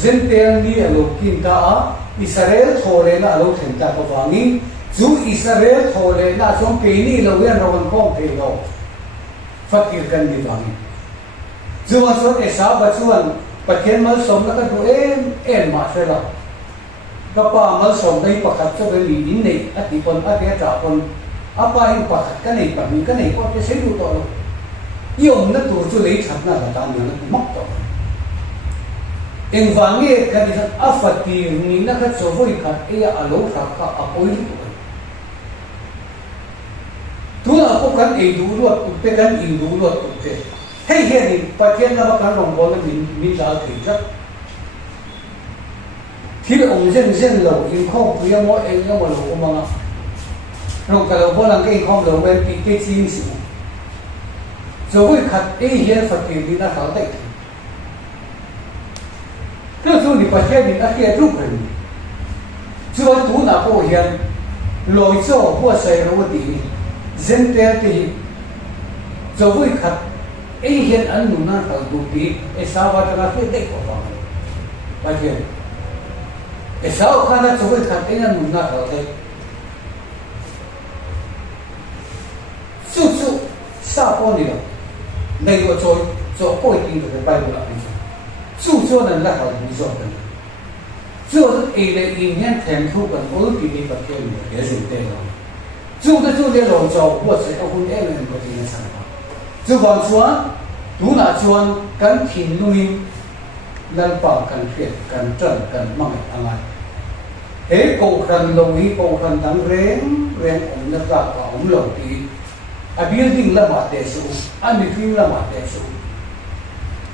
เส้นเตียงนี่เรากินตาอิสราเอลโทรเลยนะเราเห็นตาก็ฟังนี่จู่อิสราเอลโทรเลยนะส่วนปีนี้เราเรียนเราวันข้องเที่ยวฟัดที่กันนี่ฟังนี่จู่ว่าส่วนเอสาบส่วนประเทศมันสมแล้วก็ดูเอ็นมาเสร็จแล้ว kapa mal som dei pakhat so dei in nei ati pon ati tra pon apa in pakhat ka nei pa mi ka nei ko te sei lu to yom na tu chu lei that na la ta ni na mak to eng wange ka ni afati ni na ka so voi ka e a lo kha ka a poi tu na ko kan e du lu tu pe kan in du lu tu pe hei he ni pa chen na ba kan rong bol min da thei cha thì ông dân lâu in không bây giờ mỗi anh em một lâu mà rồi cả lâu bao lần cái không lâu bên cái gì xíu rồi cái khát cái hiện phát triển đi ra thảo tây cái số đi phát triển đi ra kia rút rồi chưa đủ nào có hiện lối cho của sai rồi đi dân tiền thì rồi cái khát cái hiện anh muốn na thảo đủ đi cái sao vậy là cái đấy của bạn phát triển cái sao khả năng cho cái khát cái anh muốn na thảo tây su sa po ni lo nei go cho po tin de bai lo la ni su cho nan la ha ni so kan cho e le in hian them thu kan o ti ni pa ke ni ke su te lo chu de lo cho wo se ko hun e men ko ti na sa pa chu ban chuan tu na chuan kan thin lu ni lan pa kan phiet kan tran kan mang angai e ko khan lo hi ko khan dang reng om na ka om lo ti a building la ma te su a meeting la ma te su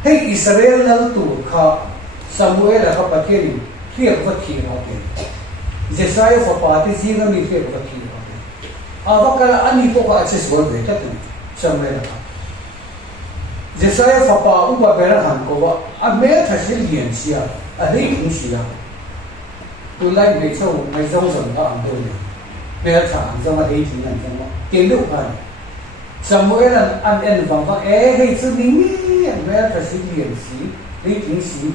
hey Israel la tu kha Samuel la ka patien fier va thi na ke Jesiah fa pa ti zinga mi fier va thi na ke avakala ani po ka access word ve ta tu Samuel la Jesiah fa pa u ba bera han ko wa a me tha sil hian sia a dei hing sia tu lai me chau mai zong zong ka am do ni me tha am zong a dei hing an zong ma ken du pa Samuel an en vang vang hei chu ning ni an me tha sil hian si dei hing si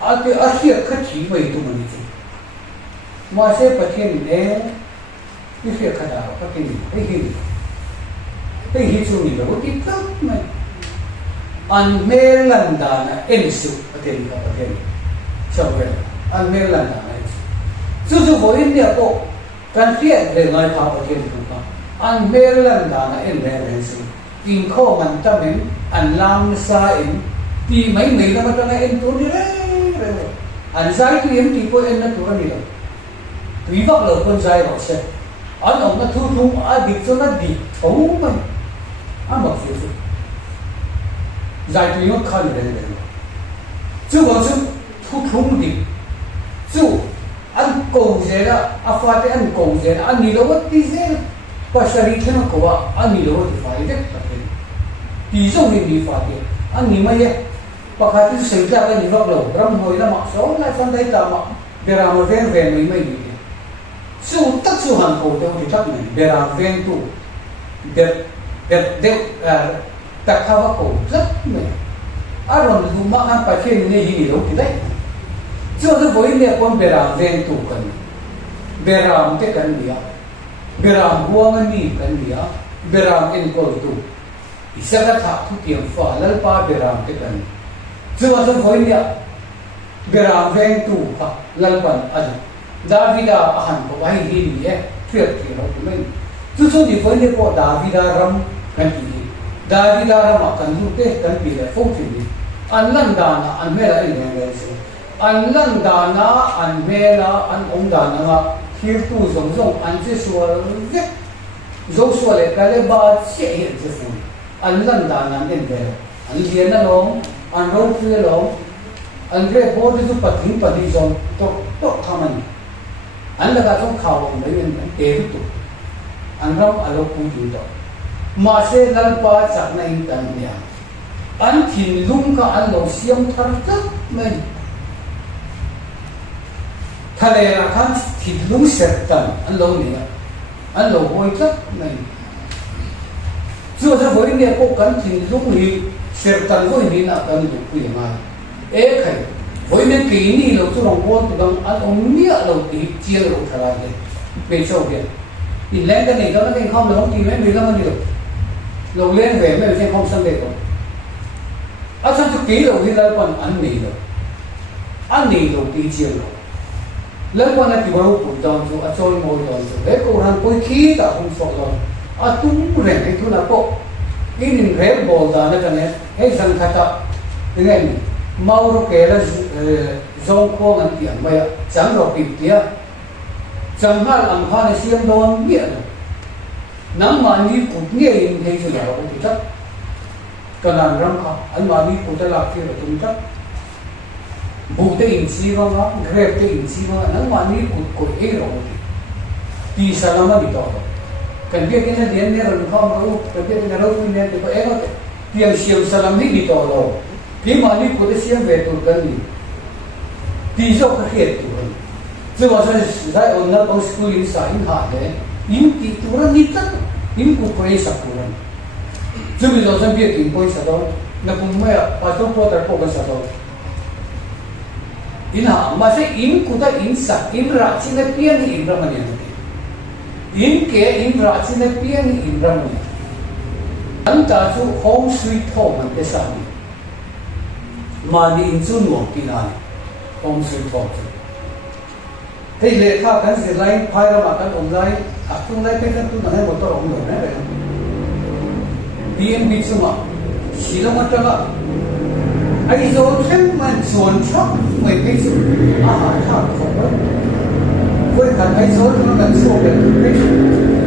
a te a hiat kha thi mai tu mani chu ma se pathian ne ni hiat kha da pathian hei hi chu ni lo ti tak mai an me lan da na en su pathian ka pathian Samuel an me lan da na chu voi ni ko kan hiat le ngai tha pathian ka an me lan da na en me su in kho man ta men an lam sa in ti mai la ma ta na en tu ni re an sai tu em ti ko en na tu ni lo tùy vak lo kon sai ro se an ong na thu thu a dik cho na di thong mai a mak fi su zai tu yo khan re chu go chu thu thung di chu an ko je la a fa te an ko je la an ni lo wat ti je pa shari thena ko wa an ni lo wat fa ide ta te ti zo ni fa te an ni mai ye pa kha ti se ja ga ni vak lo ram hoi la ma so la fan dai ta ma de ra mo ven ven mai ni su tất su hàn cổ đều thì chắc này để làm ven tu để tập thao các cổ rất này à rồi dùng mắc ăn phải trên như gì đâu thì đấy chưa được với này con để làm ven tu cần để làm cái cần gì để làm buông anh đi cần gì để làm en cổ tu thì sẽ có tháp thu tiền phá lal pa để làm cái cần chưa được với này để làm ven tu phá lal pan anh Davida ahan ko ai hi ni e fiat ki ro tu men tu so di foi ne ko Davida ram kan ki Davida ram kan lu te kan pi le fo ti ni an lan da na an me la in ne se an lan da na an me la an ong da na ma thir tu zong zong an che sual ve zo sual le ka le ba che he je fu an lan da na nen ve an lian na long an ro pu le long an re bo de su patin pa di zong to thaman anh là cái trong khảo mấy người tế tu anh ram alo cũng chịu đó mà sẽ lần ba chắc này tận nhà anh thìn lung cả anh lâu xiêm thằng rất mình thay là anh thìn lung sệt tận anh lâu nữa anh lâu hồi rất mình chưa cho với người cô cần thìn lung thì sệt tận với người nào cần được quyền mà ế khai với nên kỹ ni lâu cho lòng quân tụi anh ông nghĩa lâu tí chia lâu thà lại về sau kia thì lên cái này cho nó thành không được thì mấy người nó được lâu lên về mấy người không sang được à sao cho kỹ lâu thì lại còn ăn nỉ lâu tí chia lâu แล้ววันนั้นที่เราพูดตอนจู่อาจารย์มวยตอนจู่เฮ้ยกูรันกูขี้ตาคงสอนเลยตุ้มเร่งให้ทุนอ่ะก็อินเร่งบอลตาเนี่ยกันเนี่ยเฮ้ยสังขตายังไงนี่มาเราเกล้าจงโค้งอันเตียนไปจังเราปิดเตียจังหันอังคารเสียงโดนเบี้ยน้ำมันนี่กุดเนี่ยยังให้สุดแล้วกูจับกันนั่นรำคาอันมันนี่กุดลักที่เราตุ้มจับบุตรอินทรีย์ว่าเกรฟอินทรีย์ว่านั่นมันนี่กุดกุดเอเราตีสลามาดิต่อกันเบี้ยกันเนี่ยเนี่ยเราข้ามเรากันเบี้ยกันเราเนี่ยเดี๋ยวเอเราเพียงเสียงสลามนี่ดิต่อเราที่มันนี่กุดเสียงเวทุกันนี่ตีโซ่ก็เขียนตัวจะว่าจะได้เอาหน้าเอาสกุลอินสายอินหาเลยอินตีตัวนี่ตั้งอินกุดไปสักตัวจะมีเราจะเบี้ยกินไปสักตัวนักบุญไม่อะปัจจุบันแต่พวกกันสักตัวอินหามาใช่อินกุดอินสักอินรักชินเปียนี่อินรามันยังไงอินเกอินรักชินเปียนี่อินรามันอันตาจูโฮมสวีทโฮมมันเป็นสักมาดีอินซูนวงกินอะไรโฮมสวีทโฮมเฮ้ยเลขากันสิไลน์พายเรามากันอมไลน์ตุ้งไลน์เป็นกันตุ้งนั่นให้หมดตัวอมเลยนะเรื่องดีเอ็มบีซูมาสิลมาจังอ่ะไอ้โซนเข้มมันส่วนชอบไม่เป็นสุดอาหารข้าวของเราเว้ยกันไอ้โซนมันกันโซ่เป็นเป็น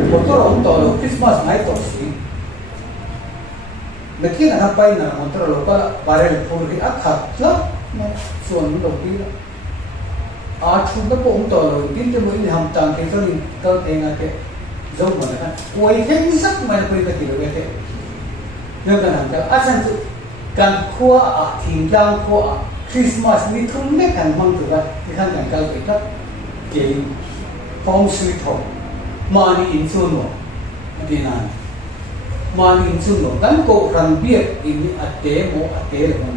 หมดตัวอมต่อคริสต์มาสไนท์ต่อสิเมื่อกี้นะครับไปนะหมดตัวเราก็บาร์เรลพูดที่อักขัดแล้วส่วนดอกดีแล้วอาชุดนั้นผมต่อเลยดิ้นจะไม่ทำตามที่เขาดิ้นก็เองอะแค่จงมันนะครับวัยแค่สักมันคุยกันทีละเรื่องเรื่องกันนั่นแต่อาจารย์การขั้วทิ้งกลางขั้วคริสต์มาสนี่ทุ่มเล็กกันมั่งตัวที่ท่านกันก็ไปกับเกมฟอร์มสวีทโฮมมานี่อินซูโน่ดีนั่นมานี่อินซูโน่กันก็รันเบียดอินอัตเตโมอัตเตเลยมัน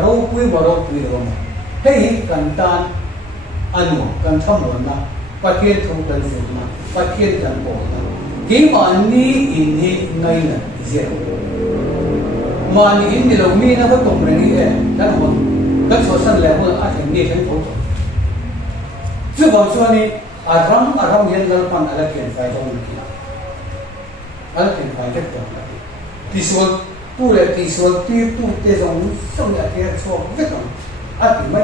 เราคุยมาเราคุยเราเฮ้ยกันตานอันนู้กันทำหล่นนะประเทศทุกกันสุดนะประเทศกันโบนะกี่มันนี่อินนี่ไงนะเสียมันอินนี่เรามีนะก็ตรงนี้เองนั่นคนก็ส่วนสั้นแล้วว่าอาจจะมีแค่คนซึ่งบางส่วนนี้อารมณ์ยันเราพันอะไรเปลี่ยนไปตรงนี้นะอะไรเปลี่ยนไปแค่ตรงนี้ที่ส่วนผู้เล่นที่ส่วนที่ผู้เตะส่งส่งอย่างเดียวส่วนไม่ต้องอาจจะไม่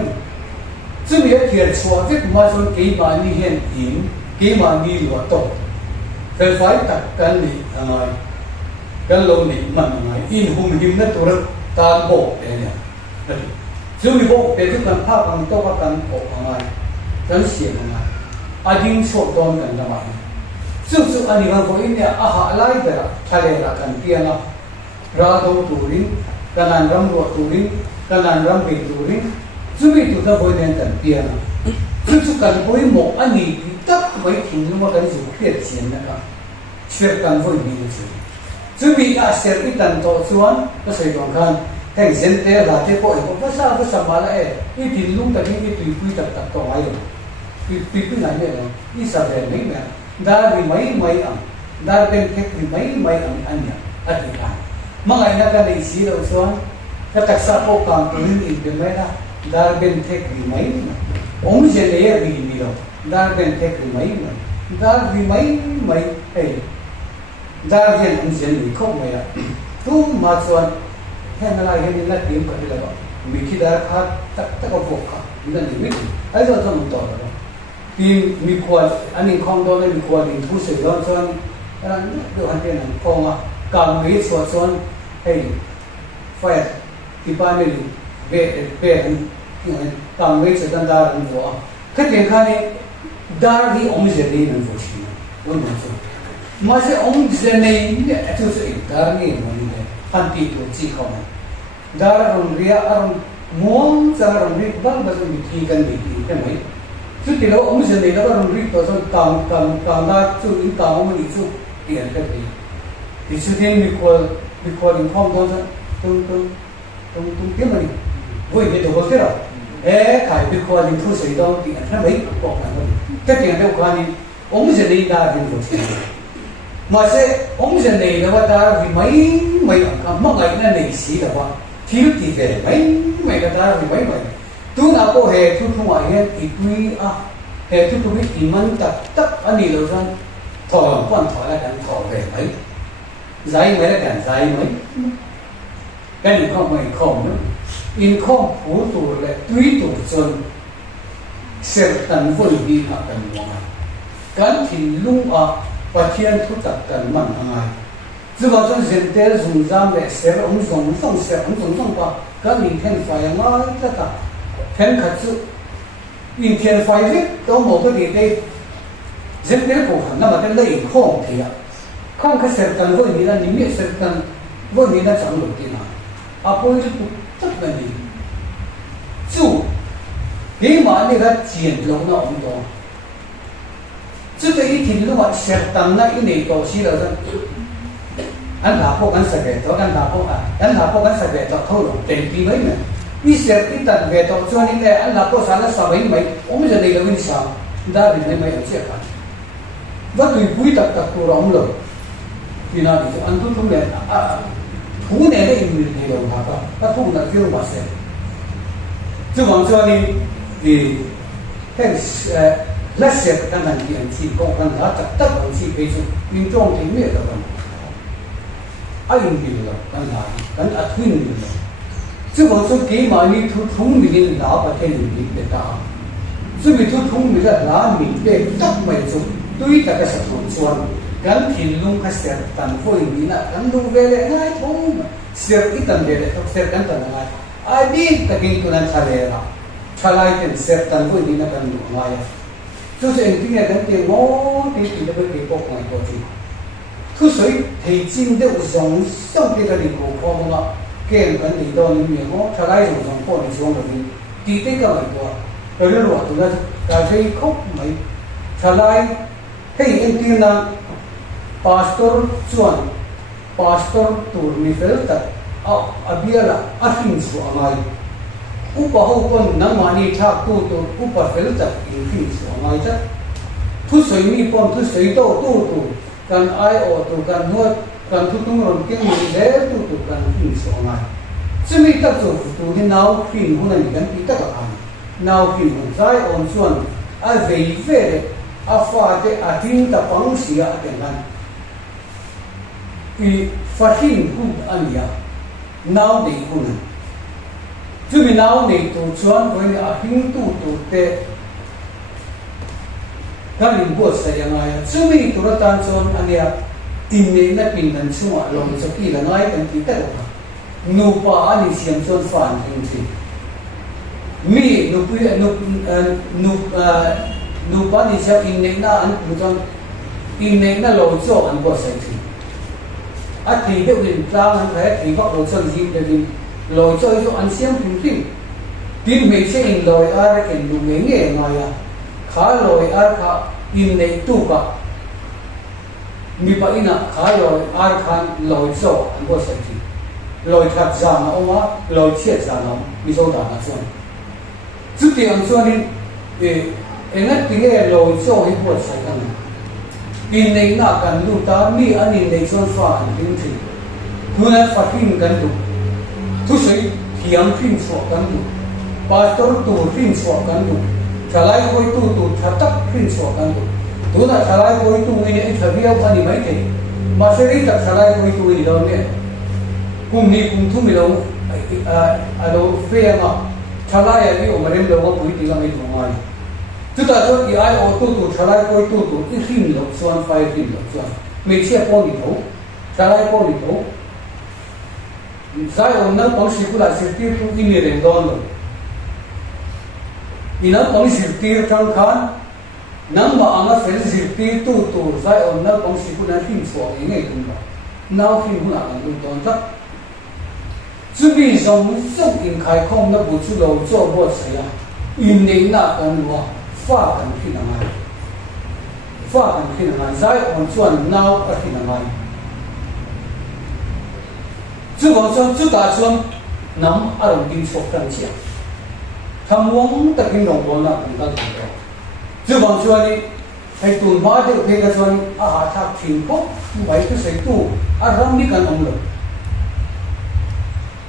ซึ่งมีเขียนชัวร์ที่มาส่วนกี่มานี่เห็นอินกี่มานี่หลวงโตแต่ไฟตัดกันนี่อะไรกันลงนี่มันอะไรอินหุ่มหิมนั่นตัวเราตามโบกเนี่ยซึ่งมีโบกแต่ที่กันภาพกันโตกันโบกอะไรกันเสียงอะไรอาดินโชดโดนกันทำไมซึ่งอันนี้มันพออินเนี่ยอาหารอะไรแต่ละทะเลละกันเพียงละราดตูรินกันนันรำรัวตูรินกันนันรำบิดตูรินซึ่งมีตัวพอยเดินกันเพียงซึ่งกันพอยหมกอันนี้ตักไว้ทิ้งลงมากันสู่เพียรเสียนนะครับเชื่อกันพอยมีสิ่งซึ่งมีอาเซียนที่ตันโตส่วนก็ใส่ตรงกันแต่เส้นเตะลาเตะพอยก็ภาษามาแล้วที่ดินลุงแต่ที่ที่คุยตัดต่อไว้เลยปีไหนเนี่ยนี่สัปดาห์นี้เนี่ยดาริไม่ดาเป็นแค่ไม่อันเนี้ยอธิการเมื่อไงนักการอิสระส่วนถ้าตักษะพวกการตัวนี้อีกเป็นไหมนะดาเป็นแค่ไม่องค์เจเนียบีมีเราดาเป็นแค่ไม่ดาไม่เฮ้ดาเรียนองค์เจนีครบไหมล่ะทุกมาส่วนแค่อะไรแค่นี้นักเรียนก็ได้แล้วมีคิดอะไรครับตักพวกเขานั่นเองไม่ไอ้เราต้องต่อแล้วทีมีควรอันนี้ของโดนมีควรอินทุสิย้อนส่วนอันนี้ดูอันเดียวนั้นพอมาการวิส่วนให้ไฟที่บ้านนี่เบะการวิส่วนดารินวัวแค่เพียงแค่นี้ดาริองค์เจดีนั่นวัวชินะวันนั้นส่วนมาเสองค์เจดีเนี่ยทุกสิ่งดาริมันเนี่ยพันธุ์ตัวจีเขาเนี่ยดาริองเรียอารมณ์ม้วนจะอารมณ์เรียบางบางสิ่งที่กันดีใช่ไหมซึ่งที่เราองค์เจดีแล้วก็อารมณ์เรียบตัวส่วนการได้สู้อินการมันอีกสู้เปลี่ยนกันดีที่สุดนี้มีคนอินข้อมูลตรงที่มันวิ่งไปตัวเสียแล้วขายเป็นคนอินทุสิตองที่อันนั้นไม่บอกกันเลยแต่ที่เราคนนี้องค์เจดีได้เป็นคนที่มาเสองค์เจดีแล้วว่าได้ไม่ก็มั่งไงนั่นเองสิแล้วว่าที่รู้ที่เจไม่ก็ได้ไม่ตัวน่ะก็เหตุทุกข์ว่าเหตุอีกมี hệ thứ biết iman tak anh đi đâu ra thọ quan thọ là đàn thọ về mấy giải mấy là đàn giải mấy cái này không mấy không nữa in không phù tụ là tùy tụ chân sẽ tận vui đi hạ tận ngoài cái thì lung và thiên thu tập tận mạnh hàng ngày dù vào trong diện tế dùng giam để sẽ ông dùng xong qua các mình thiên phải nói tất cả thiên khát sự in thiên phải viết đó một cái gì đây diện tế của hắn là cái lấy không thì không cái sẽ tận vui đi là những việc sẽ tận vui đi là chẳng được tiền nào bây giờ tất cả đi chú cái mà này là chiến lâu nó ông đó chú cái ý thiên lúc mà sẽ tận là cái này tổ sĩ là anh đã có cái sự việc đó anh đã có cái sự việc đó thôi rồi tiền gì mấy nè đi sẽ cái tận về đó cho nên là anh đã có sản là sao mấy ông bây giờ này là cái sao đã bị mấy ở chia cắt và tùy quý tập của ông rồi thì nào thì anh cũng không để thú này đấy mình thì đâu mà các thú là phiêu mà sẽ chứ còn cho nên thì cái lát sẽ cái hành kiện chỉ có cần là tất cả chỉ bây giờ bên trong thì biết là ai dùng gì rồi cần là thuyên gì rồi chứ còn số kỹ mà đi thu thúng mình là và thêm mình để ta chứ vì thu thúng mình là mình để tất mấy số tuy là cái sản phẩm xuân gắn thì luôn cái sẽ tận phôi mình là gắn luôn về lại ngay thôi sẽ ít tận về lại sẽ gắn tận ngay ai đi cái kinh của anh trả lại thì sẽ tận phôi mình là gắn luôn ngay cho nên cái này gắn tiền ngó thì nó mới bị bóc ngoài có gì thứ sấy thì chính đều giống trong cái lịch của con nó kèm cái gì đó những người nó trả lại giống con thì giống được thì cái cái này của rồi nó loại tụi nó cái khóc mấy trả lại hey em tin là pastor tour ni felta abiala afin su amai upa hopon namani thak tu upa felta infin su amai cha thu soi mi pon thu soi tu kan ai o tu kan nuat kan thu tung ron king ni le tu kan fin su amai chumi ta tu ni nau fin hunan kan ti ta ka nau fin zai on chuan a ve afate atin ta pangsia atenan i fahin hun ania now de hun chumi now ne tu chuan when ahin tu te kalin bo sayanga chumi turatan chuan ania inne na pindan chuma lom chaki la ngai kan ti ta nu pa ani siam chuan fan hin mi nu pa ni sa in na an puton in na lo cho an ko sai thi a thi de win tlang an kha thi ba lo cho ji de win lo cho an siam pin tin me che in lo ar ken lu me nge ma ya kha lo ar kha in nei tu ka mi pa ina kha lo ar khan lo cho an ko sai thi lo thak za na oma lo che za na mi so da na chuan chu ti an chuan in engat tinge lo cho hi bo sai kan in nei na kan lu ta mi ani nei chon fa an tin thi thuna fa tin kan du thu sei thiam phin so kan du pastor tu phin so kan du chalai hoi tu thatak phin so kan du thuna chalai hoi tu ni ai thabiau ani mai te ma se ri ta chalai hoi tu ni lo ne kum ni kum thu mi lo a lo fe ma chalai ani o marem lo wa pui ti ga mai tu mai chúng ta cho cái ai ô tô trả lại coi tu ít khi lộc xoan phải khi lộc xoan mấy chiếc con đi thấu trả lại con đi thấu sai ông nó bằng sĩ của lại sĩ tiêu tu in để đón rồi in nó bằng sĩ tiêu trong khán nắm mà anh nó phải sĩ tiêu tu sai ông nó bằng sĩ của nó phim xóa cái này cũng vậy nào phim của anh cũng đón rất chuẩn bị xong in khai không nó bút chú lâu cho bớt sai à in này là cái gì pha kan khi nào giải on chuan nào ở khi nào chú còn chuan chú ta chuan nắm ở đồng kinh sọc tan chia tham vong ta kinh đồng bồn là cũng ta thấy chú còn chuan đi hay tuần ba được thấy cái chuan à tháp phim có mấy cái sấy tu à ram đi kan ông được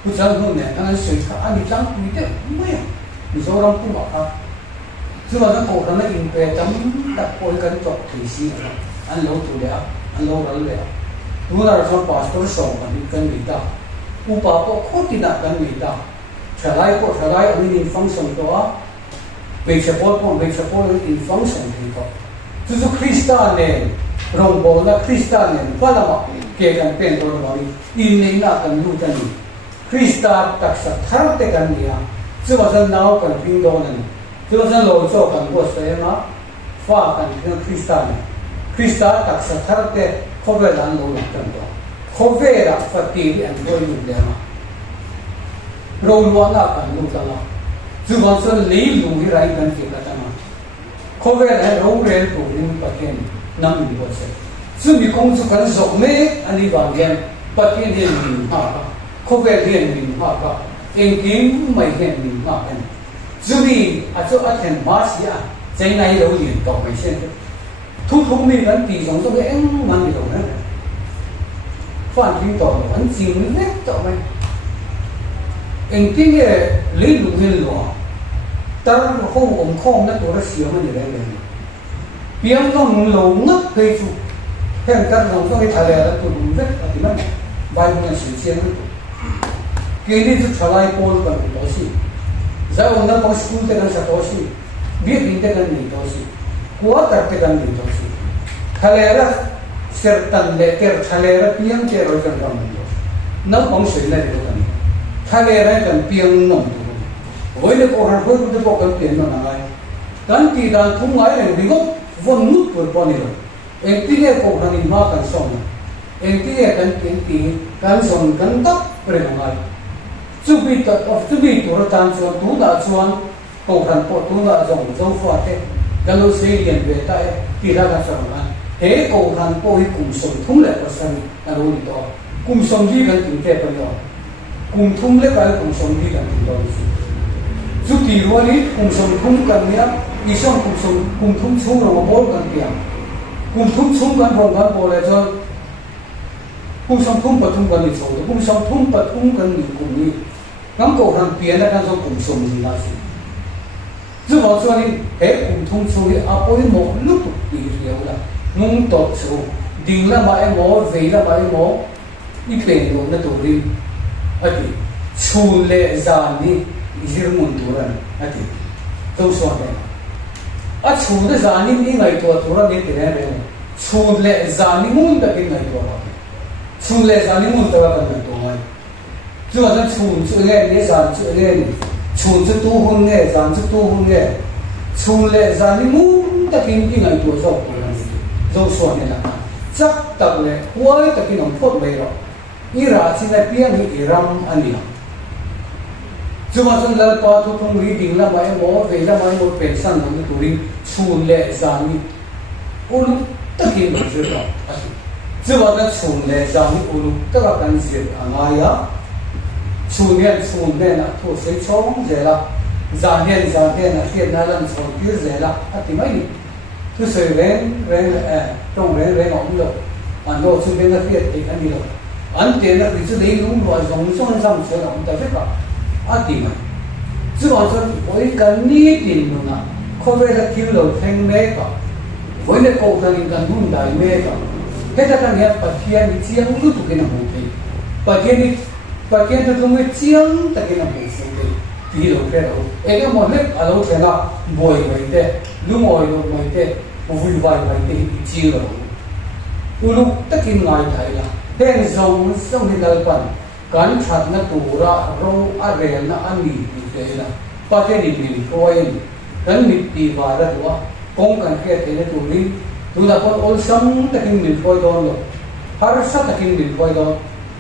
chú chẳng hơn này anh sấy anh đi chẳng quý thế mấy à mình sao ram cũng bảo chứ mà nó cổ nó in về tấm đặt ôi cái chọc thì xí anh lâu tu lệ anh lâu rắn lệ tu là trong passport sòng anh đi cần gì ta upa có khốt thì đặt cần gì ta trả lại anh đi function đó về support in function thì đó chứ Christian này rong bol na Christian này qua là kể cần pen rồi mà in này là cần lưu chân Christian đặc sắc thắng thế cần gì à chứ mà dân nào cần phim đó này chứ mà dân lối cho cần có sẽ mà pha cần phim Christian đặc sắc thắng thế không về làm lối cần đó không về là phát triển anh tôi dùng để mà rồi luôn là cần lưu chân là chứ mà dân lấy lưu cái này cần gì là mà không về là rồi về tụ nên phát triển năm mươi %. Chứ mình không chỉ cần dọc mê anh đi vào game phát triển hiện mình hả không về hiện mình hả em kiếm mày hiện mình hả anh chứ vì chỗ thành hóa xí trái này đâu liền tổng mày xem thu không mình vẫn tỷ giống cho cái em mang đi đâu nữa phản kinh tỏ vẫn chịu hết tổng mày em tiếng nghe lấy đủ hình lọ ta không ổn không nó tổ ra xíu mà để đây tiếng nó lâu ngất gây chú hẹn ta giống cho cái thằng này là tụi đúng rất là tí lắm vài mươi sự chiến với tụi cái này chút trả lại Paul còn đó xí giờ ông nó có school thế cần sao đó xí biết đi thế cần gì đó xí quá tật thế cần gì đó xí thằng này là certain để cái thằng này là tiếng cái rồi cần làm gì nó không xử này được cần thằng này là cần tiếng nồng với những cô hàng khối cũng có cần tiền nó là ai cần thì đang thung ấy là bị gốc vốn nút vượt qua nhiều em tí nghe cô hàng in hoa cần xong em tí nghe cần tiền tí cần xong cần tóc rồi là ai chú bị tụi nó tan chuan tú đã chuan cô hàng cô tú đã dùng dấu phạt thế cần lúc xây liền về tại thì ra làm sao mà thế cô hàng cô ấy cùng sống thung lệ của sân là đâu đi đó cùng sống gì cần tiền thế bây giờ cùng thung lệ cái cùng sống gì cần tiền đó chú tỷ luôn đi cùng sống thung cần nhá đi xong cùng thung xuống rồi mà bố cần tiền cùng thung xuống cần bố lại cho cùng sống thung và thung cần đi xuống cùng sống thung và thung cần đi cùng đi ngắm cổ hàng tiền là đang do cùng sống gì là gì chú bảo cho đi hết cùng thung xuống đi áp ôi một lúc đi hiểu là nung tọt xuống đình là mãi mỏ về là mãi mỏ đi bền luôn là tổ đi ở đi chun lệ giàn đi Zirmun turan ati to so ne a chun de zani ni ngai to turan ni te ne chun le zani mun da ki ngai to chun le zani mun ta ka ngai to ngai chu a chun chu ne ne zan chu ne chun chu tu hun ne zan chu tu hun ne chun le zani mun da ki ngai to so to so ne la chắc tập le huai ta ki nong phot me ro ira chi na pia ni iram ani chú mà chúng ta có thu thung lý đình là mấy mỏ về là mấy một pension là những tuổi chun lệ giàn đi ulu tất nhiên là chưa đó chú mà chúng chun lệ giàn đi ulu tất cả cần gì ngay á chun nên là thu sẽ chống dễ là giàn nên là hiện nay làm sao cứ dễ là thì mấy thứ sẽ lên trong lên ông được anh đâu chú bên là phía thì anh đi đâu anh tiền là vì chú đấy đúng rồi giống xong xong sẽ làm ta biết cả ati mà chứ còn cho với cái ní tiền nữa nè không phải là kêu đầu thanh mê cả với lại câu thằng cái hôn đại mê cả thế là thằng này bắt kia đi chiang lúc tụi cái nào cũng thế bắt kia tụi chúng mình chiang tụi cái nào cũng thế thì đâu cái đâu em cái món này ở đâu thế nào bồi vậy thế lúc ngồi đâu vậy thế vui vài vậy thế chiang rồi lúc tất cả ngày thấy là thế giống xong thì đâu còn kan chat na tura ro arel na ani te la pate ni ni koin kan mi ti wa ra wa kong kan ke te le tu ni tu da kon ol sam takin ni koi don lo har sa takin ni koi don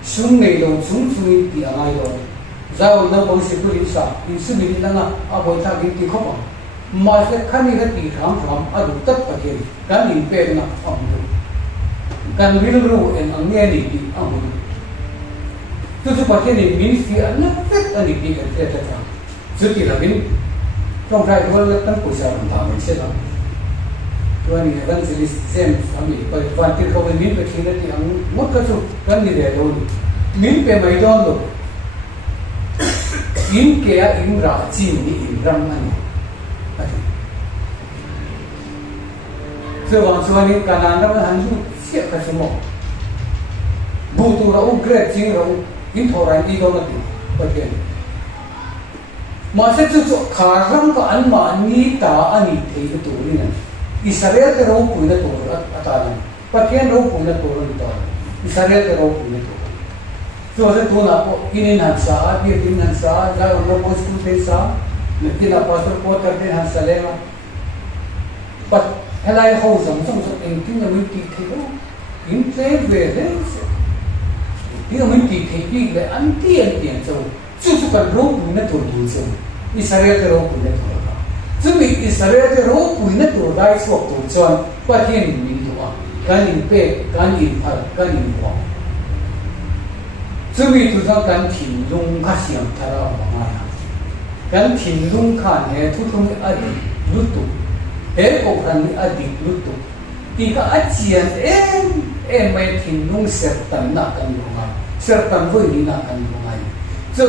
sum nei lo sum sum ti angai do zao na bo si tu sa in su mi na na a boi ta gi ti kho ma se khani ga ti kham a du tat pa ke kan ni pe na am kan wi lu en ang ne ni ti am tu pakai ni min fi an fet ani pi kan te ta zu ti la min trong rai ko la tan ko sa ta mai se la tu ani kan se sem ami pa van ti ko min pe thina ti ang mot ka chu kan ni de do min pe mai don lo in ke a in ra chi ni in ram ani 这往说你干哪那么很多些个什么，不多了，我觉金了，因头然一都那点，不见。马上就说卡上个安马你打安你提个多呢，以色列的肉不那多了，当然，不见肉不那多了多了，以色列的肉不那多。所以多那个因很少，别因很少，在我们国家少，那今那 pastor 国家的很少嘞嘛。But helai ho som som som in ting mình ti thei lo in tle về đấy tiếng mình ti thei pi le an tiền so chu kan ro pu na to du so Israel ro pu na to ka chu mi Israel ro pu na to dai so to chon pa thiên min to a kan in pe kan in phal kan in wa chu mi tu sa kan thin lung kha siam thara ma ya kan thin lung khan he thu thum a di lu tu ko kan ni adik lutu ti ka achian em mai thin lung sertan na kan lunga sertan voi ni na kan lunga so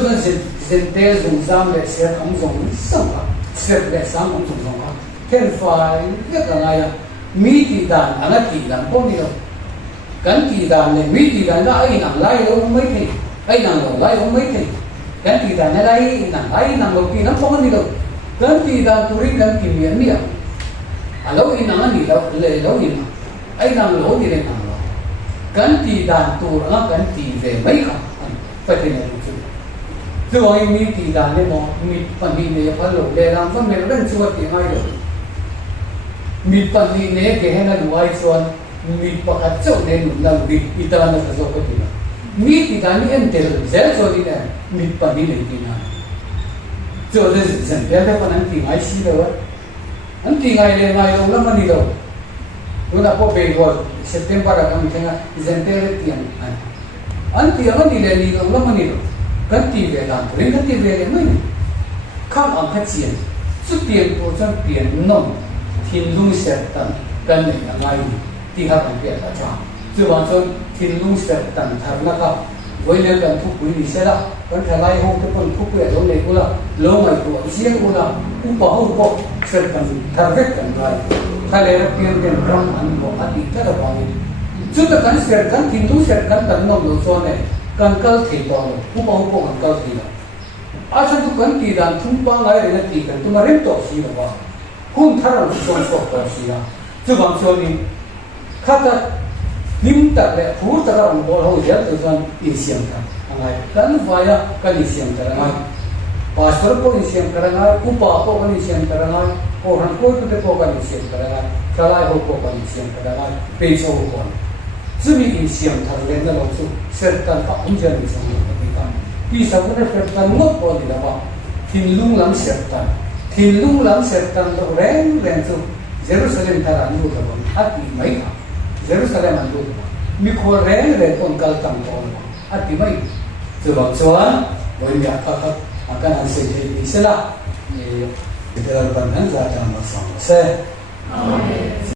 sen te zung sam le ser ang zong sam ka ser le sam ang zong ka ten fai le ka nga ya mi ti dan ana ti dan ko ni lo kan ti dan le mi ti dan la ai nang lai lo mai thi ai nang lo lai lo mai thi kan ti dan la ai nang lo ti nang ko ni lo kan ti dan tu ri kan ti mian ni lâu in năng ni lâu in ai năng lâu ni lên năng lâu cắn tì đàn tu nó cắn tì về mấy cả phải thế này đúng chưa rồi mi tì đàn này mà mi phần đi này phải lâu để làm phân biệt lên chùa thì ngay được mi phần đi này cái hay là đủ ai chùa mi bắt hết chỗ này đủ là đi ít là nó phải做cái gì mi tì đàn này em thấy dễ cho đi này mi phần đi này thì nào cho nên dần dần cái phần anh thì ngay xí rồi anh ti ngai le ngai lo lam ni lo una po pe go september ka mi thenga zente tiang an ti ang ni le ni lo lam ni lo kan ti ve la rin kan ti ve le mai kham ang kha chien su tiền po chan tiền nom thin lung set tan kan nei ngai ti ha kan pia ta cha chu wan chon thin lung set tan thar na ka voi le kan thu pui ni se la kan thalai ho to kon thu pe lo le ko la lo mai ko siang ko la u pa ho po ser kan thar vek kan rai thale ra tiền ram an bo ati ta ra ba ni chu ta kan ser kan thin lung set kan tan nom lo so ne kan kal thei to lo u pa ho po kan kal thei la a cha tu kan ti dan thum pa ngai re ti kan tu ma rem to si la ba hun thar lo so so ka si la chu bang so ni khata nim tak le hu ta ra bo ho ya tu san in siam ta angai kan vaya kan in siam ta ngai pastor ko in siam ta ngai u pa ko kan in siam ta ngai ko han ko tu de ko kan in siam ta ngai kalai ho ko kan in siam ta ngai pe so ko zu mi in siam ta le na lo su ser tan pa un jan ni sang ta ni ta pi sa ko de ser tan mo ko ni da ba thin lung lam ser tan lo ren su Jerusalem ta ran lu ta ba ati mai ka Jerusalem an lu mi ko ren ton kal tam ton ati mai chu bang chuan voi mi ka ka akan an se ni se la ni te ra ban han za ta ma sang se amen